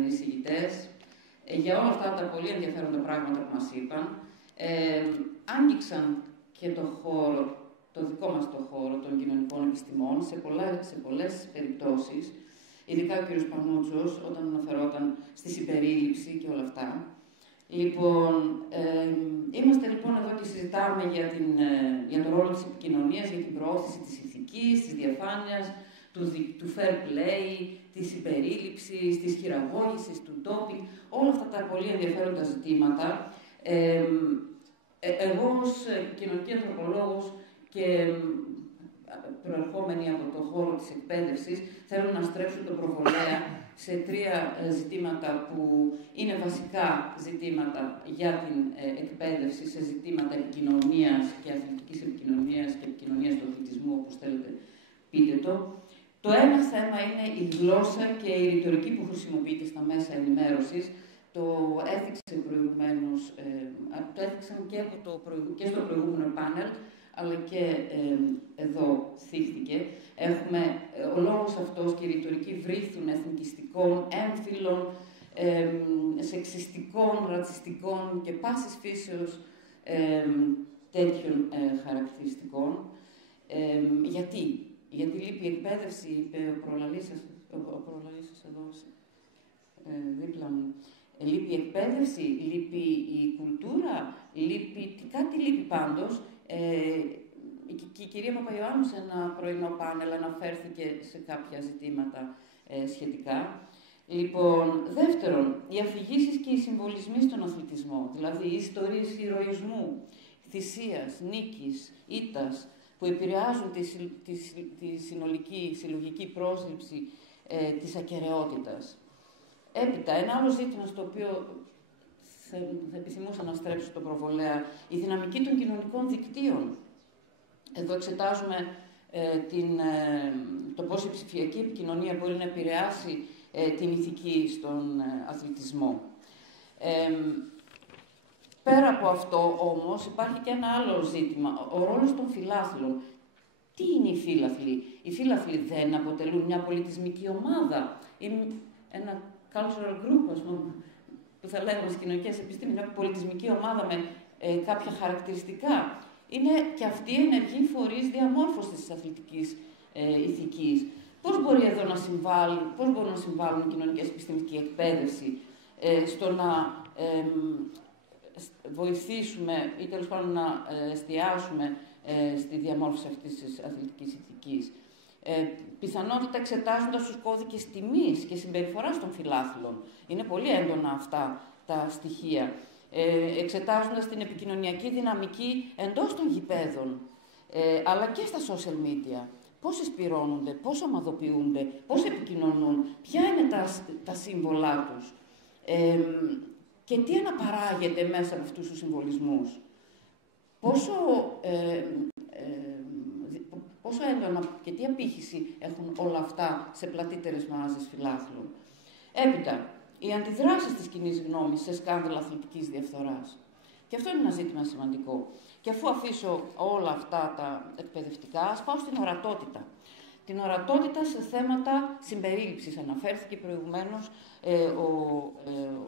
εισηγητές για όλα αυτά τα πολύ ενδιαφέροντα πράγματα που μας είπαν. Άγγιξαν και το χώρο, το δικό μας το χώρο των κοινωνικών επιστημών σε πολλές περιπτώσεις, ειδικά ο κ. Πανούτσος όταν αναφερόταν στη συμπερίληψη και όλα αυτά. Λοιπόν, είμαστε λοιπόν εδώ και συζητάμε για τον ρόλο της επικοινωνίας, για την προώθηση της ηθικής, της διαφάνειας, του fair play, της συμπερίληψης, της χειραγώγησης, του topic, όλα αυτά τα πολύ ενδιαφέροντα ζητήματα. Εγώ ως κοινωνική ανθρωπολόγος και προερχόμενη από το χώρο της εκπαίδευσης, θέλω να στρέψω το προβολέα σε τρία ζητήματα που είναι βασικά ζητήματα για την εκπαίδευση, σε ζητήματα επικοινωνίας και αθλητικής επικοινωνίας και επικοινωνίας του αθλητισμού, όπως θέλετε πείτε το. Το ένα θέμα είναι η γλώσσα και η ρητορική που χρησιμοποιείται στα μέσα ενημέρωσης. Το έθιξε προηγουμένως, το έθιξαν και στο προηγούμενο πάνελ, αλλά και εδώ θύχτηκε. Έχουμε ο λόγος αυτός και η ρητορική βρίθουν εθνικιστικών, έμφυλων, σεξιστικών, ρατσιστικών και πάσης φύσεως τέτοιων χαρακτηριστικών. Γιατί λείπει η εκπαίδευση, είπε ο προλαλής σας εδώ δίπλα μου. Λείπει η εκπαίδευση, λείπει η κουλτούρα, κάτι λείπει πάντως. Και η κυρία Παπαϊωάννου σε ένα πρωινό πάνελ αναφέρθηκε σε κάποια ζητήματα σχετικά. Λοιπόν, δεύτερον, οι αφηγήσεις και οι συμβολισμοί στον αθλητισμό, δηλαδή οι ιστορίες ηρωισμού, θυσίας, νίκης, ήττας, που επηρεάζουν τη συνολική, συλλογική πρόσληψη της ακεραιότητας. Έπειτα, ένα άλλο ζήτημα στο οποίο θα επιθυμούσα να στρέψω τον προβολέα, η δυναμική των κοινωνικών δικτύων. Εδώ εξετάζουμε το πώς η ψηφιακή επικοινωνία μπορεί να επηρεάσει την ηθική στον αθλητισμό. Πέρα από αυτό, όμως, υπάρχει και ένα άλλο ζήτημα, ο ρόλος των φιλάθλων. Τι είναι οι φίλαθλοι? Οι φίλαθλοι δεν αποτελούν μια πολιτισμική ομάδα ή ένα cultural group, ας πούμε, που θα λέγαμε στις κοινωνικές επιστήμες, μια πολιτισμική ομάδα με κάποια χαρακτηριστικά. Είναι και αυτοί ενεργοί φορείς διαμόρφωσης της αθλητικής ηθικής. Πώς μπορεί εδώ να συμβάλλουν, πώς μπορούν να συμβάλλουν οι κοινωνικές επιστήμες και η εκπαίδευση στο να βοηθήσουμε ή τέλος πάντων να εστιάσουμε στη διαμόρφωση αυτής της αθλητικής ηθικής. Πιθανότητα εξετάζοντας τους κώδικες τιμής και συμπεριφοράς των φιλάθλων. Είναι πολύ έντονα αυτά τα στοιχεία. Εξετάζοντας την επικοινωνιακή δυναμική εντός των γηπέδων, αλλά και στα social media. Πώς εισπυρώνονται, πώς ομαδοποιούνται, πώς επικοινωνούν, ποια είναι τα σύμβολά τους και τι αναπαράγεται μέσα από αυτούς τους συμβολισμούς. Πόσο έντονα και τι απήχηση έχουν όλα αυτά σε πλατύτερες μάζες φιλάθλων. Έπειτα, οι αντιδράσεις της κοινής γνώμης σε σκάνδαλα αθλητικής διαφθοράς. Και αυτό είναι ένα ζήτημα σημαντικό. Και αφού αφήσω όλα αυτά τα εκπαιδευτικά, ας πάω στην ορατότητα. Την ορατότητα σε θέματα συμπερίληψης. Αναφέρθηκε προηγουμένως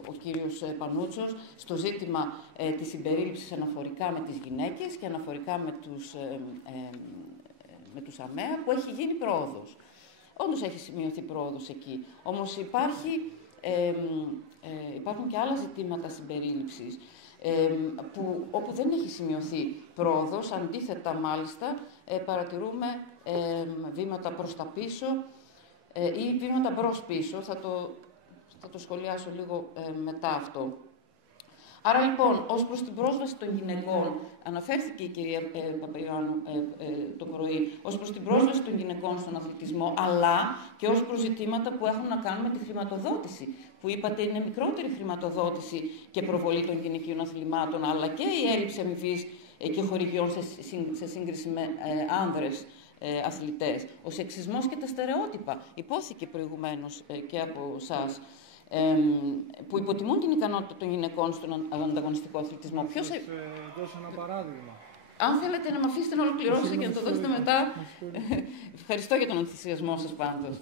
ο κύριος Πανούτσος στο ζήτημα της συμπερίληψης αναφορικά με τις γυναίκες και αναφορικά με τους ΑΜΕΑ, που έχει γίνει πρόοδος. Όντως έχει σημειωθεί πρόοδος εκεί. Όμως υπάρχουν και άλλα ζητήματα συμπερίληψης όπου δεν έχει σημειωθεί πρόοδος, αντίθετα μάλιστα παρατηρούμε βήματα προς τα πίσω ή βήματα μπρος-πίσω. Θα το σχολιάσω λίγο μετά αυτό. Άρα λοιπόν, ως προς την πρόσβαση των γυναικών, αναφέρθηκε η κυρία Παπαϊωάννου το πρωί, ως προς την πρόσβαση των γυναικών στον αθλητισμό, αλλά και ως προς ζητήματα που έχουν να κάνουν με τη χρηματοδότηση, που είπατε είναι μικρότερη χρηματοδότηση και προβολή των γυναικείων αθλημάτων, αλλά και η έλλειψη αμοιβής και χορηγιών σε σύγκριση με άνδρες αθλητές. Ο σεξισμός και τα στερεότυπα υπόθηκε προηγουμένως και από εσάς, που υποτιμούν την ικανότητα των γυναικών στον ανταγωνιστικό αθλητισμό. Ποιος δώσω ένα παράδειγμα. Αν θέλετε να με αφήσετε να ολοκληρώσετε και να το δώσετε μετά. Ευχαριστώ για τον ενθουσιασμό σας πάντως.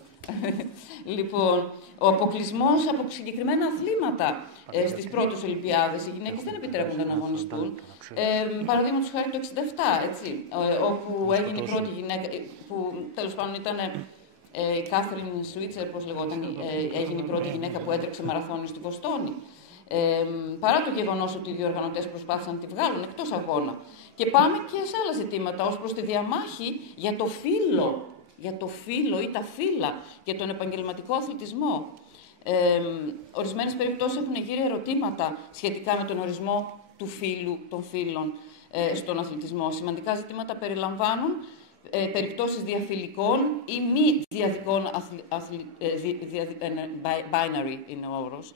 Λοιπόν, ο αποκλεισμός από συγκεκριμένα αθλήματα στις πρώτες Ολυμπιάδες. Οι γυναίκες δεν επιτρέπονται να αγωνιστούν. Παραδείγματος χάρη το 1967, έτσι, όπου έγινε η πρώτη γυναίκα, που τέλος πάντων ήταν η Κάθριν Σουίτσερ, πώς λεγόταν, έγινε η πρώτη γυναίκα που έτρεξε μαραθώνιο στη Βοστόνη. Παρά το γεγονός ότι οι διοργανωτές προσπάθησαν να τη βγάλουν εκτός αγώνα. Και πάμε και σε άλλα ζητήματα, ως προς τη διαμάχη για το φύλο ή τα φύλλα, για τον επαγγελματικό αθλητισμό. Ορισμένες περιπτώσεις έχουν γύρει ερωτήματα σχετικά με τον ορισμό του φύλου, των φύλων στον αθλητισμό. Σημαντικά ζητήματα περιλαμβάνουν περιπτώσεις διαφυλικών ή μη διαδικών binary είναι ο όρος,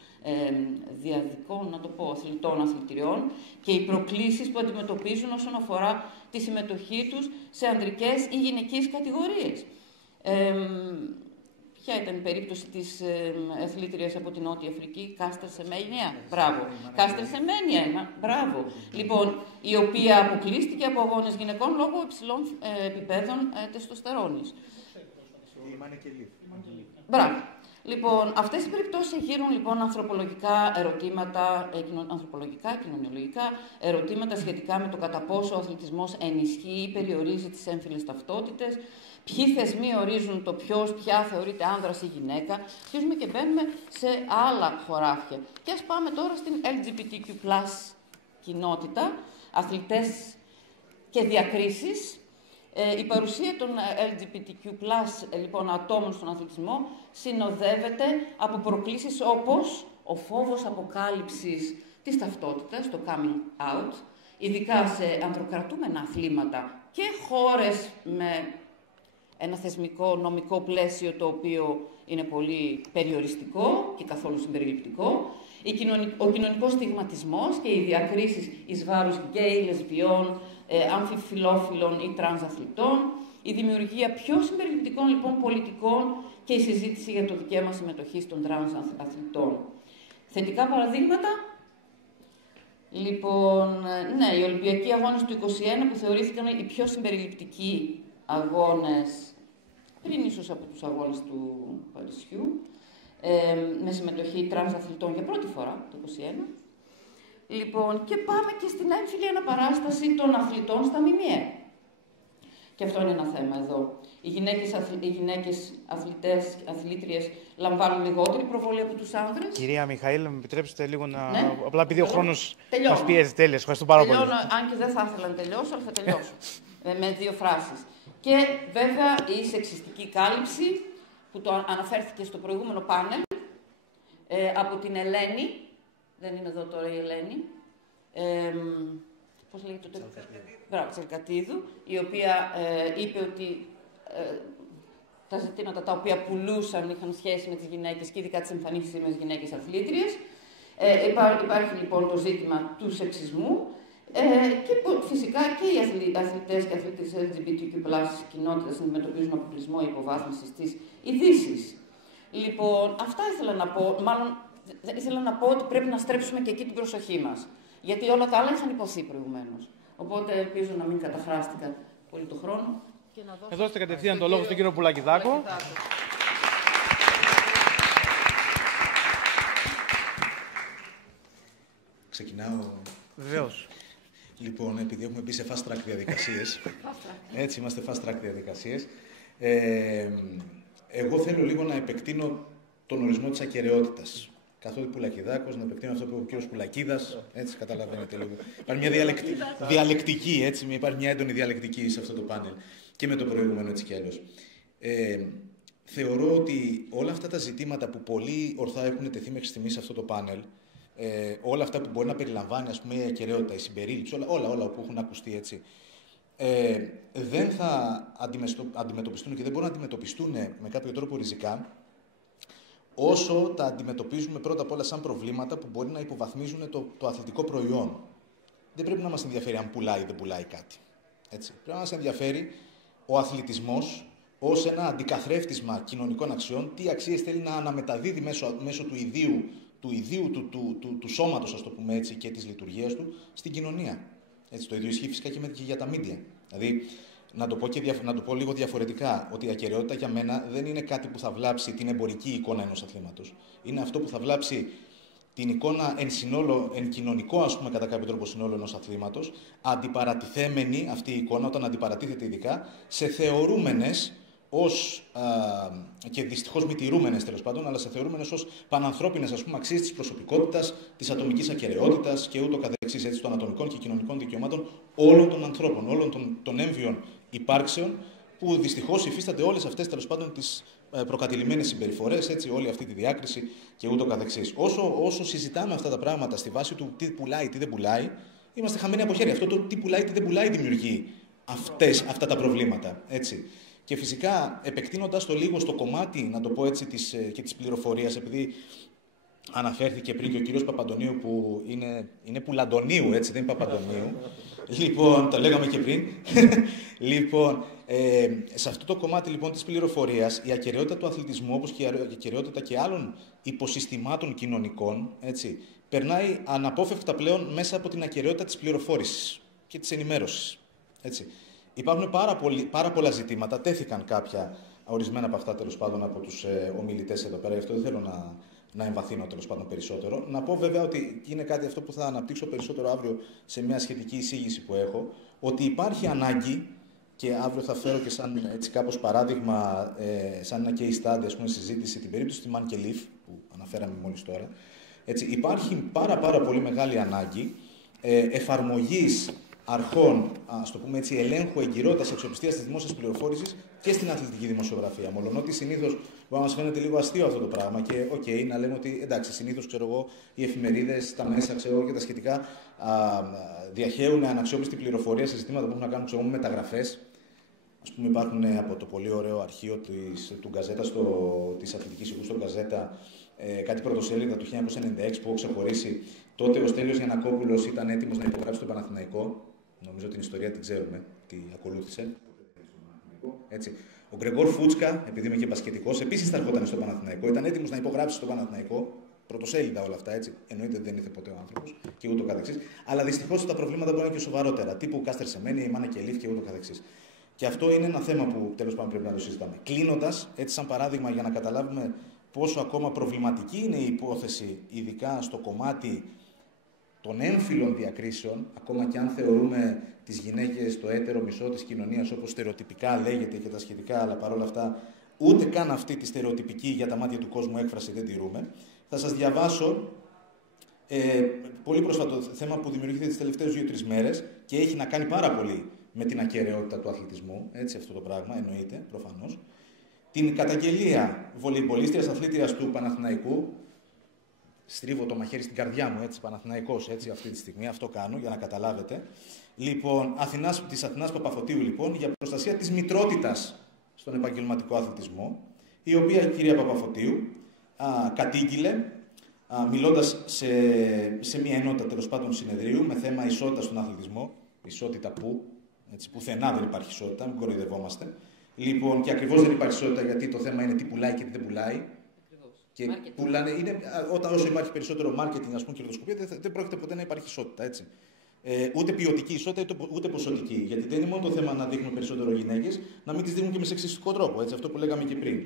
διαδικών, να το πω, αθλητών, αθλητριών και οι προκλήσεις που αντιμετωπίζουν όσον αφορά τη συμμετοχή τους σε ανδρικές ή γυναικείες κατηγορίες. Ποια ήταν η περίπτωση της αθλήτριας από την Νότια Αφρική, Κάστερ Σεμένια, μπράβο. Κάστερ Σεμένια, μπράβο. Λοιπόν, η οποία αποκλείστηκε από αγώνες γυναικών λόγω υψηλών επιπέδων τεστοστερόνης. Μπράβο. Λοιπόν, αυτές οι περιπτώσεις εγείρουν λοιπόν ανθρωπολογικά ερωτήματα, ανθρωπολογικά, κοινωνιολογικά ερωτήματα σχετικά με το κατά πόσο ο αθλητισμός ενισχύει ή περιορίζει τις έμφυλες ταυτότητες, ποιοι θεσμοί ορίζουν το ποιος, ποια θεωρείται άνδρας ή γυναίκα, αρχίζουμε και μπαίνουμε σε άλλα χωράφια. Και ας πάμε τώρα στην LGBTQ+ κοινότητα, αθλητές και διακρίσεις. Η παρουσία των LGBTQ+ λοιπόν, ατόμων στον αθλητισμό συνοδεύεται από προκλήσεις όπως ο φόβος αποκάλυψης της ταυτότητας, το coming out, ειδικά σε ανδροκρατούμενα αθλήματα και χώρες με ένα θεσμικό νομικό πλαίσιο το οποίο είναι πολύ περιοριστικό και καθόλου συμπεριληπτικό, ο κοινωνικός στιγματισμός και οι διακρίσεις εις βάρους γκέι, λεσβιών, αμφιφιλόφιλων ή τρανς αθλητών, η δημιουργία πιο συμπεριληπτικών λοιπόν πολιτικών και η συζήτηση για το δικαίωμα συμμετοχής των τρανς αθλητών. Θετικά παραδείγματα. Λοιπόν, ναι, οι Ολυμπιακοί Αγώνες του 2021 που θεωρήθηκαν οι πιο συμπεριληπτικοί αγώνες πριν ίσως από τους αγώνες του Παρισιού, με συμμετοχή τρανς αθλητών για πρώτη φορά το 2021. Λοιπόν, και πάμε και στην έμφυλη αναπαράσταση των αθλητών στα ΜΜΕ. Και αυτό είναι ένα θέμα εδώ. Οι γυναίκες αθλήτριες λαμβάνουν λιγότερη προβολή από τους άνδρες. Κυρία Μιχαήλ, με επιτρέψετε λίγο να... Ναι. Απλά επειδή ο χρόνος μας πιέζει. Τέλεια, ευχαριστώ πάρα πολύ. Αν και δεν θα ήθελα να τελειώσω, αλλά θα τελειώσω. Με 2 φράσεις. Και βέβαια η σεξιστική κάλυψη, που το αναφέρθηκε στο προηγούμενο πάνελ, από την Ελένη. Δεν είναι εδώ τώρα η Ελένη. Πώς λέγεται το Μπράβο, Τσελκατίδου, η οποία είπε ότι τα ζητήματα τα οποία πουλούσαν είχαν σχέση με τις γυναίκες και ειδικά τις εμφανίσιμες γυναίκες αθλήτριες. Υπάρχει λοιπόν το ζήτημα του σεξισμού και φυσικά και οι αθλητές και αθλητές LGBTQ+ κοινότητας αντιμετωπίζουν αποκλεισμό ή υποβάθμιση στις ειδήσεις. Λοιπόν, αυτά ήθελα να πω. Μάλλον ήθελα να πω ότι πρέπει να στρέψουμε και εκεί την προσοχή μας. Γιατί όλα τα άλλα είχαν υποθεί προηγουμένως. Οπότε ελπίζω να μην καταχράστηκα πολύ το χρόνο. Δώστε κατευθείαν το λόγο στον κύριο Πουλακιδάκο. Ξεκινάω. Βεβαίως. Λοιπόν, επειδή έχουμε μπει σε fast track διαδικασίες, έτσι είμαστε fast track διαδικασίες, εγώ θέλω λίγο να επεκτείνω τον ορισμό της ακεραιότητας. Καθότι Πουλακιδάκος, να επεκτείνω αυτό που είπε ο κύριος Πουλακίδας, έτσι καταλαβαίνετε λίγο. Υπάρχει μια διαλεκτική, έτσι, υπάρχει μια έντονη διαλεκτική σε αυτό το πάνελ και με το προηγούμενο έτσι κι αλλιώς. Θεωρώ ότι όλα αυτά τα ζητήματα που πολύ ορθά έχουν τεθεί μέχρι στιγμής σε αυτό το πάνελ, όλα αυτά που μπορεί να περιλαμβάνει, ας πούμε, η ακεραιότητα, η συμπερίληψη, όλα που έχουν ακουστεί έτσι, δεν θα αντιμετωπιστούν και δεν μπορούν να αντιμετωπιστούν με κάποιο τρόπο ριζικά, όσο τα αντιμετωπίζουμε πρώτα απ' όλα σαν προβλήματα που μπορεί να υποβαθμίζουν το αθλητικό προϊόν. Δεν πρέπει να μας ενδιαφέρει αν πουλάει ή δεν πουλάει κάτι. Έτσι. Πρέπει να μας ενδιαφέρει ο αθλητισμός ως ένα αντικαθρέφτισμα κοινωνικών αξιών, τι αξίες θέλει να αναμεταδίδει μέσω του ιδίου του σώματος, ας το πούμε έτσι, και της λειτουργίας του στην κοινωνία. Έτσι, το ίδιο ισχύει φυσικά και για τα media. Δηλαδή, να το πω λίγο διαφορετικά, ότι η ακεραιότητα για μένα δεν είναι κάτι που θα βλάψει την εμπορική εικόνα ενός αθλήματος. Είναι αυτό που θα βλάψει την εικόνα εν κοινωνικό, ας πούμε, κατά κάποιο τρόπο συνόλο ενός αθλήματος, αντιπαρατηθέμενη αυτή η εικόνα, όταν αντιπαρατίθεται ειδικά, σε θεωρούμενες και δυστυχώς μη τηρούμενες τέλος πάντων, αλλά σε θεωρούμενες ως πανανθρώπινες, ας πούμε, αξίες της προσωπικότητας, της ατομικής ακεραιότητας και ούτω καθεξής, έτσι, των ατομικών και κοινωνικών δικαιωμάτων όλων των ανθρώπων, όλων των έμβιων υπάρξεων, που δυστυχώς υφίστανται όλες αυτές τέλος πάντων τις προκατηλημένες συμπεριφορές, έτσι, όλη αυτή τη διάκριση και ούτω καθεξής. Όσο συζητάμε αυτά τα πράγματα στη βάση του τι πουλάει, τι δεν πουλάει, είμαστε χαμένοι από χέρι. Αυτό το τι πουλάει, τι δεν πουλάει δημιουργεί αυτά τα προβλήματα. Έτσι. Και φυσικά, επεκτείνοντας το λίγο στο κομμάτι, να το πω έτσι, της πληροφορίας, επειδή αναφέρθηκε πριν και ο κύριος Παπαντονίου, που είναι Πουλαντονίου, έτσι, δεν είναι Παπαντονίου. Λοιπόν, το λέγαμε και πριν. Λοιπόν, σε αυτό το κομμάτι λοιπόν της πληροφορίας, η ακεραιότητα του αθλητισμού, όπως και η ακεραιότητα και άλλων υποσυστημάτων κοινωνικών, έτσι, περνάει αναπόφευκτα πλέον μέσα από την ακεραιότητα της πληροφόρησης και της ενημέρωσης. Έτσι. Υπάρχουν πάρα πολλά ζητήματα, τέθηκαν ορισμένα από αυτά τέλος πάντων από τους ομιλητές εδώ πέρα, γι' αυτό δεν θέλω να εμβαθύνω τέλος πάντων περισσότερο. Να πω βέβαια ότι είναι κάτι αυτό που θα αναπτύξω περισσότερο αύριο σε μια σχετική εισήγηση που έχω, ότι υπάρχει ανάγκη, και αύριο θα φέρω και σαν έτσι κάπως παράδειγμα, σαν ένα case study, ας πούμε, συζήτηση, την περίπτωση του Man και Leaf, που αναφέραμε μόλις τώρα. Έτσι, υπάρχει πάρα πολύ μεγάλη ανάγκη εφαρμογής αρχών, ας το πούμε έτσι, ελέγχου, εγκυρότητας, αξιοπιστίας της δημόσιας πληροφόρησης και στην αθλητική δημοσιογραφία. Μολονότι συνήθως μπορεί να μας φαίνεται λίγο αστείο αυτό το πράγμα και να λέμε ότι εντάξει, συνήθως οι εφημερίδες, τα μέσα και τα σχετικά διαχέουν αναξιόπιστη πληροφορία σε ζητήματα που έχουν να κάνουν με μεταγραφές. Ας πούμε, υπάρχουν από το πολύ ωραίο αρχείο του Γκαζέτα, της Αθλητικής Οίκου στον Γκαζέτα, κάτι πρωτοσέλιδα του 1996 που έχω ξεχωρίσει. Τότε ο Στέλιος Γιαννακόπουλος ήταν έτοιμος να υπογράψει τον Παναθηναϊκό. Νομίζω την ιστορία την ξέρουμε, τι ακολούθησε. Έτσι. Ο Γκρεγόρ Φούτσκα, επειδή είμαι και μπασκετικός, επίσης θα ερχόταν στον Παναθηναϊκό. Ήταν έτοιμος να υπογράψει στον Παναθηναϊκό. Πρωτοσέλιδα όλα αυτά, έτσι. Εννοείται δεν ήρθε ποτέ ο άνθρωπος και ούτω καθεξής. Αλλά δυστυχώς τα προβλήματα μπορεί να είναι και σοβαρότερα. Τύπου Κάστερ Σεμένη, η Μάνα Κελίφ και ούτω καθεξής. Και αυτό είναι ένα θέμα που τέλος πάντων πρέπει να το συζητάμε. Κλείνοντας, έτσι σαν παράδειγμα για να καταλάβουμε πόσο ακόμα προβληματική είναι η υπόθεση, ειδικά στο κομμάτι των έμφυλων διακρίσεων, ακόμα και αν θεωρούμε τις γυναίκες το έτερο μισό της κοινωνίας, όπως στερεοτυπικά λέγεται και τα σχετικά, αλλά παρόλα αυτά ούτε καν αυτή τη στερεοτυπική για τα μάτια του κόσμου έκφραση δεν τηρούμε. Θα σας διαβάσω πολύ πρόσφατο θέμα που δημιουργήθηκε τις τελευταίες 2-3 μέρες και έχει να κάνει πάρα πολύ με την ακεραιότητα του αθλητισμού, έτσι αυτό το πράγμα εννοείται προφανώς. Την καταγγελία βολεϊμπολίστριας αθλήτριας του Παναθηναϊκού, στρίβω το μαχαίρι στην καρδιά μου, έτσι, Παναθηναϊκός, έτσι, αυτή τη στιγμή, αυτό κάνω, για να καταλάβετε. Λοιπόν, της Αθηνάς Παπαφωτίου, λοιπόν, για προστασία της μητρότητας στον επαγγελματικό αθλητισμό, η οποία η κυρία Παπαφωτίου κατήγγειλε, μιλώντας σε μια ενότητα τέλος πάντων συνεδρίου, με θέμα ισότητα στον αθλητισμό, ισότητα που, έτσι, πουθενά δεν υπάρχει ισότητα, μην κοροϊδευόμαστε. Λοιπόν, και ακριβώς δεν υπάρχει ισότητα γιατί το θέμα είναι τι πουλάει και τι δεν πουλάει. Και πουλάνε, όσο υπάρχει περισσότερο marketing, ας πούμε, και κερδοσκοπία, δεν πρόκειται ποτέ να υπάρχει ισότητα, έτσι. Ούτε ποιοτική ισότητα, ούτε ποσοτική. Γιατί δεν είναι μόνο το θέμα να δείχνουν περισσότερο γυναίκες, να μην τις δείχνουν και με σεξιστικό τρόπο, έτσι, αυτό που λέγαμε και πριν.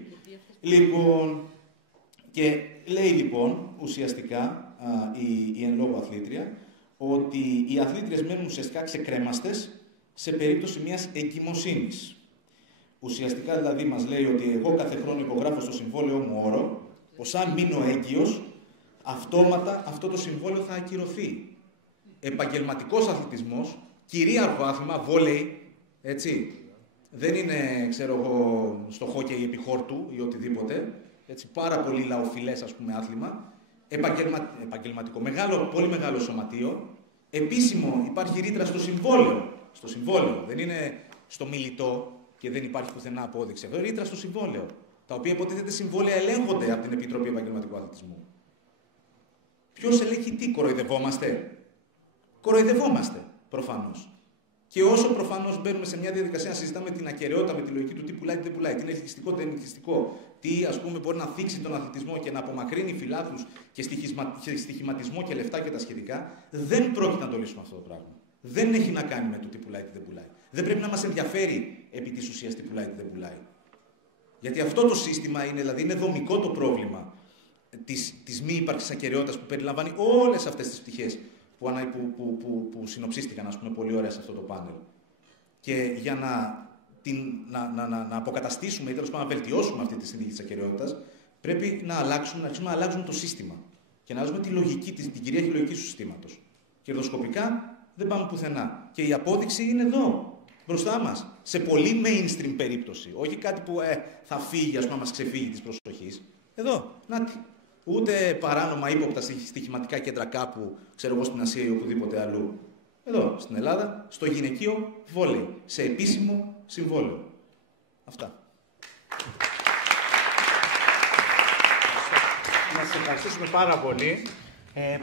Λοιπόν, και λέει λοιπόν ουσιαστικά η εν λόγω αθλήτρια ότι οι αθλήτριες μένουν ουσιαστικά ξεκρέμαστες σε περίπτωση μιας εγκυμοσύνης. Ουσιαστικά δηλαδή μας λέει ότι εγώ κάθε χρόνο υπογράφω στο συμβόλαιό μου όρο πως αν μείνω έγκυος, αυτόματα αυτό το συμβόλαιο θα ακυρωθεί. Επαγγελματικός αθλητισμός, κυρίαρχο άθλημα, βόλεϊ, έτσι. Δεν είναι, ξέρω εγώ, στο χόκεϊ επιχόρτου ή οτιδήποτε. Έτσι, πάρα πολύ λαοφιλές, ας πούμε, άθλημα. Επαγγελματικό, πολύ μεγάλο σωματείο. Επίσημο, υπάρχει ρήτρα στο συμβόλαιο. Στο συμβόλαιο, δεν είναι στο μιλητό και δεν υπάρχει πουθενά απόδειξη. Εδώ ρήτρα στο συμβόλαιο. Τα οποία υποτίθεται συμβόλαια ελέγχονται από την Επιτροπή Επαγγελματικού Αθλητισμού. Ποιος ελέγχει τι, κοροϊδευόμαστε? Κοροϊδευόμαστε, προφανώς. Και όσο προφανώς μπαίνουμε σε μια διαδικασία να συζητάμε την ακεραιότητα με τη λογική του τι πουλάει, τι δεν πουλάει, τι είναι ελκυστικό, τι είναι ελκυστικό, τι ας πούμε μπορεί να θίξει τον αθλητισμό και να απομακρύνει φιλάθλους και στοιχηματισμό και λεφτά και τα σχετικά, δεν πρόκειται να το λύσουμε αυτό το πράγμα. Δεν έχει να κάνει με το τι πουλάει, τι δεν πουλάει. Δεν πρέπει να μας ενδιαφέρει επί της ουσίας τι πουλάει, τι δεν πουλάει. Γιατί αυτό το σύστημα είναι, δηλαδή, είναι δομικό το πρόβλημα της μη ύπαρξης ακεραιότητας που περιλαμβάνει όλες αυτές τις πτυχές που συνοψίστηκαν, ας πούμε, πολύ ωραία σε αυτό το πάνελ. Και για να αποκαταστήσουμε ή τέλος πάντων να βελτιώσουμε αυτή τη συνθήκη της ακεραιότητας, πρέπει να αρχίσουμε να αλλάξουμε το σύστημα και να αλλάξουμε τη λογική, την κυρίαρχη λογική του συστήματος. Κερδοσκοπικά δεν πάμε πουθενά. Και η απόδειξη είναι εδώ, μπροστά μας. Σε πολύ mainstream περίπτωση. Όχι κάτι που θα φύγει, ας πούμε, να μας ξεφύγει της προσοχής. Εδώ, νάτι. Ούτε παράνομα ύποπτα στοιχηματικά κέντρα κάπου, ξέρω εγώ, στην Ασία ή οπουδήποτε αλλού. Εδώ, στην Ελλάδα, στο γυναικείο βόλεϊ, σε επίσημο συμβόλαιο. Αυτά. Να σας ευχαριστήσουμε πάρα πολύ.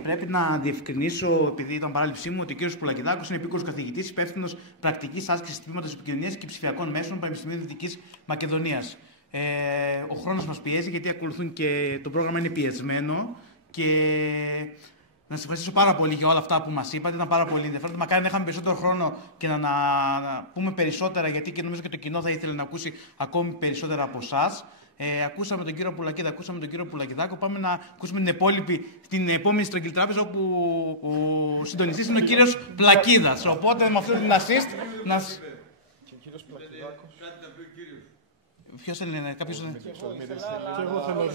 Πρέπει να διευκρινίσω, επειδή ήταν παράληψή μου, ότι ο κ. Πουλακιδάκος είναι επίκουρος καθηγητής, υπεύθυνος πρακτικής άσκησης τμήματος επικοινωνίας και ψηφιακών μέσων Πανεπιστημίου Δυτικής Μακεδονίας. Ο χρόνος μας πιέζει, γιατί ακολουθούν και το πρόγραμμα είναι πιεσμένο. Και να σας ευχαριστήσω πάρα πολύ για όλα αυτά που μας είπατε. Ήταν πάρα πολύ ενδιαφέροντα. Μακάρι να είχαμε περισσότερο χρόνο και να πούμε περισσότερα, γιατί και νομίζω και το κοινό θα ήθελε να ακούσει ακόμη περισσότερα από εσάς. Ακούσαμε τον κύριο Πουλακίδα, ακούσαμε τον κύριο Πουλακιδάκο. Πάμε να ακούσουμε την επόμενη στρογγυλή τράπεζα, όπου ο συντονιστής είναι ο κύριος Πλακίδας. Οπότε με αυτό την assist να... Ποιος είναι, κάποιος... Και εγώ θέλω. 10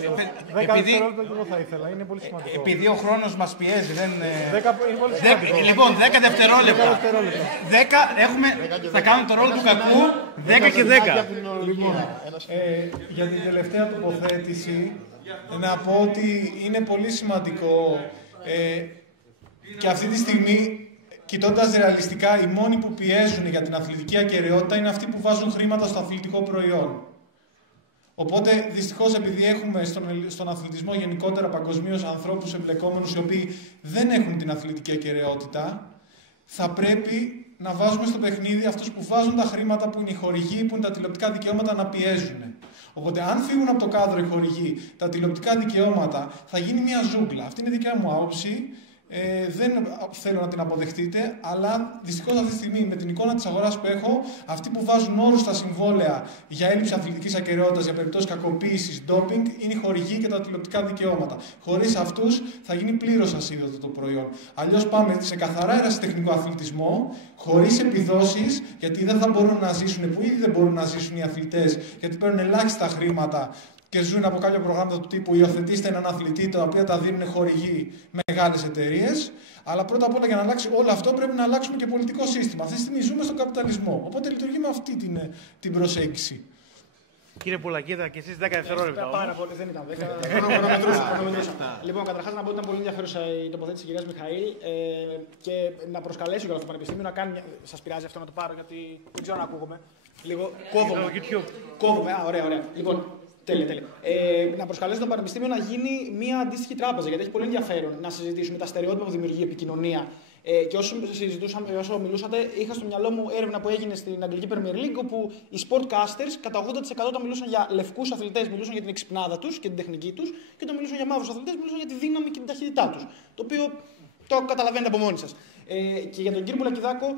δευτερόλεπτα και εγώ θα ήθελα. Είναι πολύ σημαντικό. Επειδή ο χρόνος μας πιέζει, δεν... 10 είναι πολύ σημαντικό. Λοιπόν, 10 δευτερόλεπτα. 10 θα κάνουμε το ρόλο του κακού, 10 και 10. Λοιπόν, για την τελευταία τοποθέτηση, να πω ότι είναι πολύ σημαντικό και αυτή τη στιγμή, κοιτώντας ρεαλιστικά, οι μόνοι που πιέζουν για την αθλητική ακεραιότητα είναι αυτοί που βάζουν χρήματα στο αθλητικό προϊόν. Οπότε, δυστυχώς, επειδή έχουμε στον αθλητισμό γενικότερα παγκοσμίως ανθρώπους εμπλεκόμενους οι οποίοι δεν έχουν την αθλητική ακεραιότητα, θα πρέπει να βάζουμε στο παιχνίδι αυτούς που βάζουν τα χρήματα, που είναι οι χορηγοί, που είναι τα τηλεοπτικά δικαιώματα, να πιέζουν. Οπότε, αν φύγουν από το κάδρο οι χορηγοί, τα τηλεοπτικά δικαιώματα, θα γίνει μια ζούγκλα. Αυτή είναι η δικιά μου άποψη. Δεν θέλω να την αποδεχτείτε, αλλά δυστυχώς αυτή τη στιγμή με την εικόνα της αγοράς που έχω, αυτοί που βάζουν όρους στα συμβόλαια για έλλειψη αθλητικής ακεραιότητας, για περιπτώσεις κακοποίησης, ντόπινγκ, είναι οι χορηγοί και τα τηλεοπτικά δικαιώματα. Χωρίς αυτούς θα γίνει πλήρως ασίδωτο το προϊόν. Αλλιώς πάμε σε καθαρά ερασιτεχνικό αθλητισμό, χωρίς επιδόσεις, γιατί δεν θα μπορούν να ζήσουν, που ήδη δεν μπορούν να ζήσουν οι αθλητές, γιατί παίρνουν ελάχιστα χρήματα και ζουν από κάποια προγράμματα του τύπου υιοθετήστε έναν αθλητή, τα οποία τα δίνουν χορηγοί μεγάλες εταιρείες. Αλλά πρώτα απ' όλα, για να αλλάξει όλο αυτό, πρέπει να αλλάξουμε και πολιτικό σύστημα. Αυτή τη στιγμή ζούμε στον καπιταλισμό. Οπότε λειτουργεί με αυτή την προσέγγιση. Κύριε Πουλακίδα, και εσείς 10 δευτερόλεπτα. Πάρα πολύ, δεν ήταν 10. Λοιπόν, καταρχάς να πω ότι ήταν πολύ ενδιαφέρουσα η τοποθέτηση της κυρίας Μιχαήλ και να προσκαλέσω για το Πανεπιστήμιο να κάνει. Σας πειράζει αυτό να το πάρω, γιατί δεν ξέρω αν ακούγομαι. Λίγο κόβομαι. Ωραία. Λοιπόν, τέλεια. Να προσκαλέσω το Πανεπιστήμιο να γίνει μια αντίστοιχη τράπεζα, γιατί έχει πολύ ενδιαφέρον να συζητήσουμε τα στερεότυπα που δημιουργεί η επικοινωνία. Και όσο μιλούσατε, είχα στο μυαλό μου έρευνα που έγινε στην Αγγλική Premier League, όπου οι sportcasters κατά 80% όταν μιλούσαν για λευκούς αθλητές, μιλούσαν για την εξυπνάδα τους και την τεχνική τους, και όταν μιλούσαν για μαύρους αθλητές, μιλούσαν για τη δύναμη και την ταχύτητά τους. Το οποίο το καταλαβαίνετε από μόνοι σας. Και για τον κύριο Πουλακιδάκο,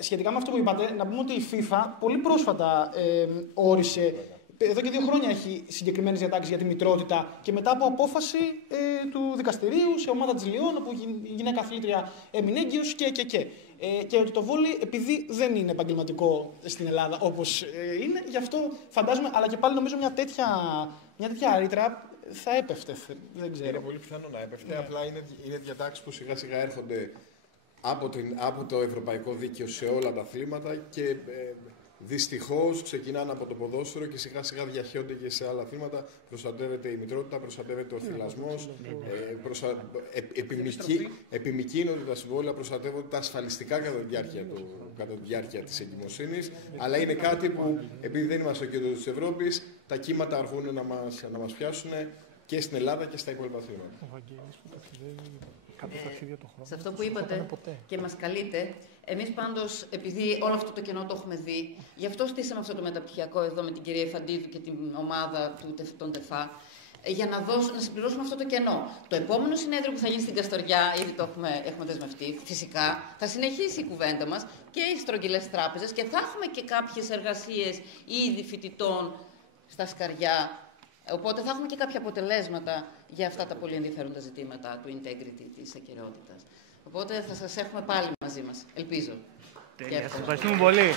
σχετικά με αυτό που είπατε, να πούμε ότι η FIFA πολύ πρόσφατα όρισε. Εδώ και 2 χρόνια έχει συγκεκριμένες διατάξεις για τη μητρότητα και μετά από απόφαση του δικαστηρίου σε ομάδα της Λιόν, όπου η γυναίκα αθλήτρια έμεινε έγκυος και ότι το βόλεϊ, επειδή δεν είναι επαγγελματικό στην Ελλάδα όπως είναι, γι' αυτό φαντάζομαι, αλλά και πάλι νομίζω μια τέτοια ρήτρα θα έπεφτε. Δεν ξέρω. Είναι πολύ πιθανό να έπεφτε, ναι. Απλά είναι διατάξεις που σιγά σιγά έρχονται από το ευρωπαϊκό δίκαιο σε όλα τα αθλήματα και δυστυχώς ξεκινάνε από το ποδόσφαιρο και σιγά σιγά διαχέονται και σε άλλα αθλήματα. Προστατεύεται η μητρότητα, προστατεύεται ο θυλασμός, επιμικρύνονται τα συμβόλαια, προστατεύονται τα ασφαλιστικά κατά τη διάρκεια της εγκυμοσύνης. Αλλά είναι κάτι που, επειδή δεν είμαστε στο κέντρο της Ευρώπης, τα κύματα αργούν να μας πιάσουν και στην Ελλάδα και στα υπόλοιπα αθλήματα. Σε αυτό που είπατε και μας καλείτε, εμείς πάντως, επειδή όλο αυτό το κενό το έχουμε δει, γι' αυτό στήσαμε αυτό το μεταπτυχιακό εδώ με την κυρία Ιφαντίδου και την ομάδα των ΤΕΦΑ, για να συμπληρώσουμε αυτό το κενό. Το επόμενο συνέδριο που θα γίνει στην Καστοριά, ήδη το έχουμε δεσμευτεί, φυσικά, θα συνεχίσει η κουβέντα μας και οι στρογγυλές τράπεζες και θα έχουμε και κάποιες εργασίες ήδη φοιτητών στα σκαριά. Οπότε θα έχουμε και κάποια αποτελέσματα για αυτά τα πολύ ενδιαφέροντα ζητήματα του integrity, της ακεραιότητας. Οπότε θα σας έχουμε πάλι μαζί μας, ελπίζω. Τέλεια, σας ευχαριστούμε πολύ.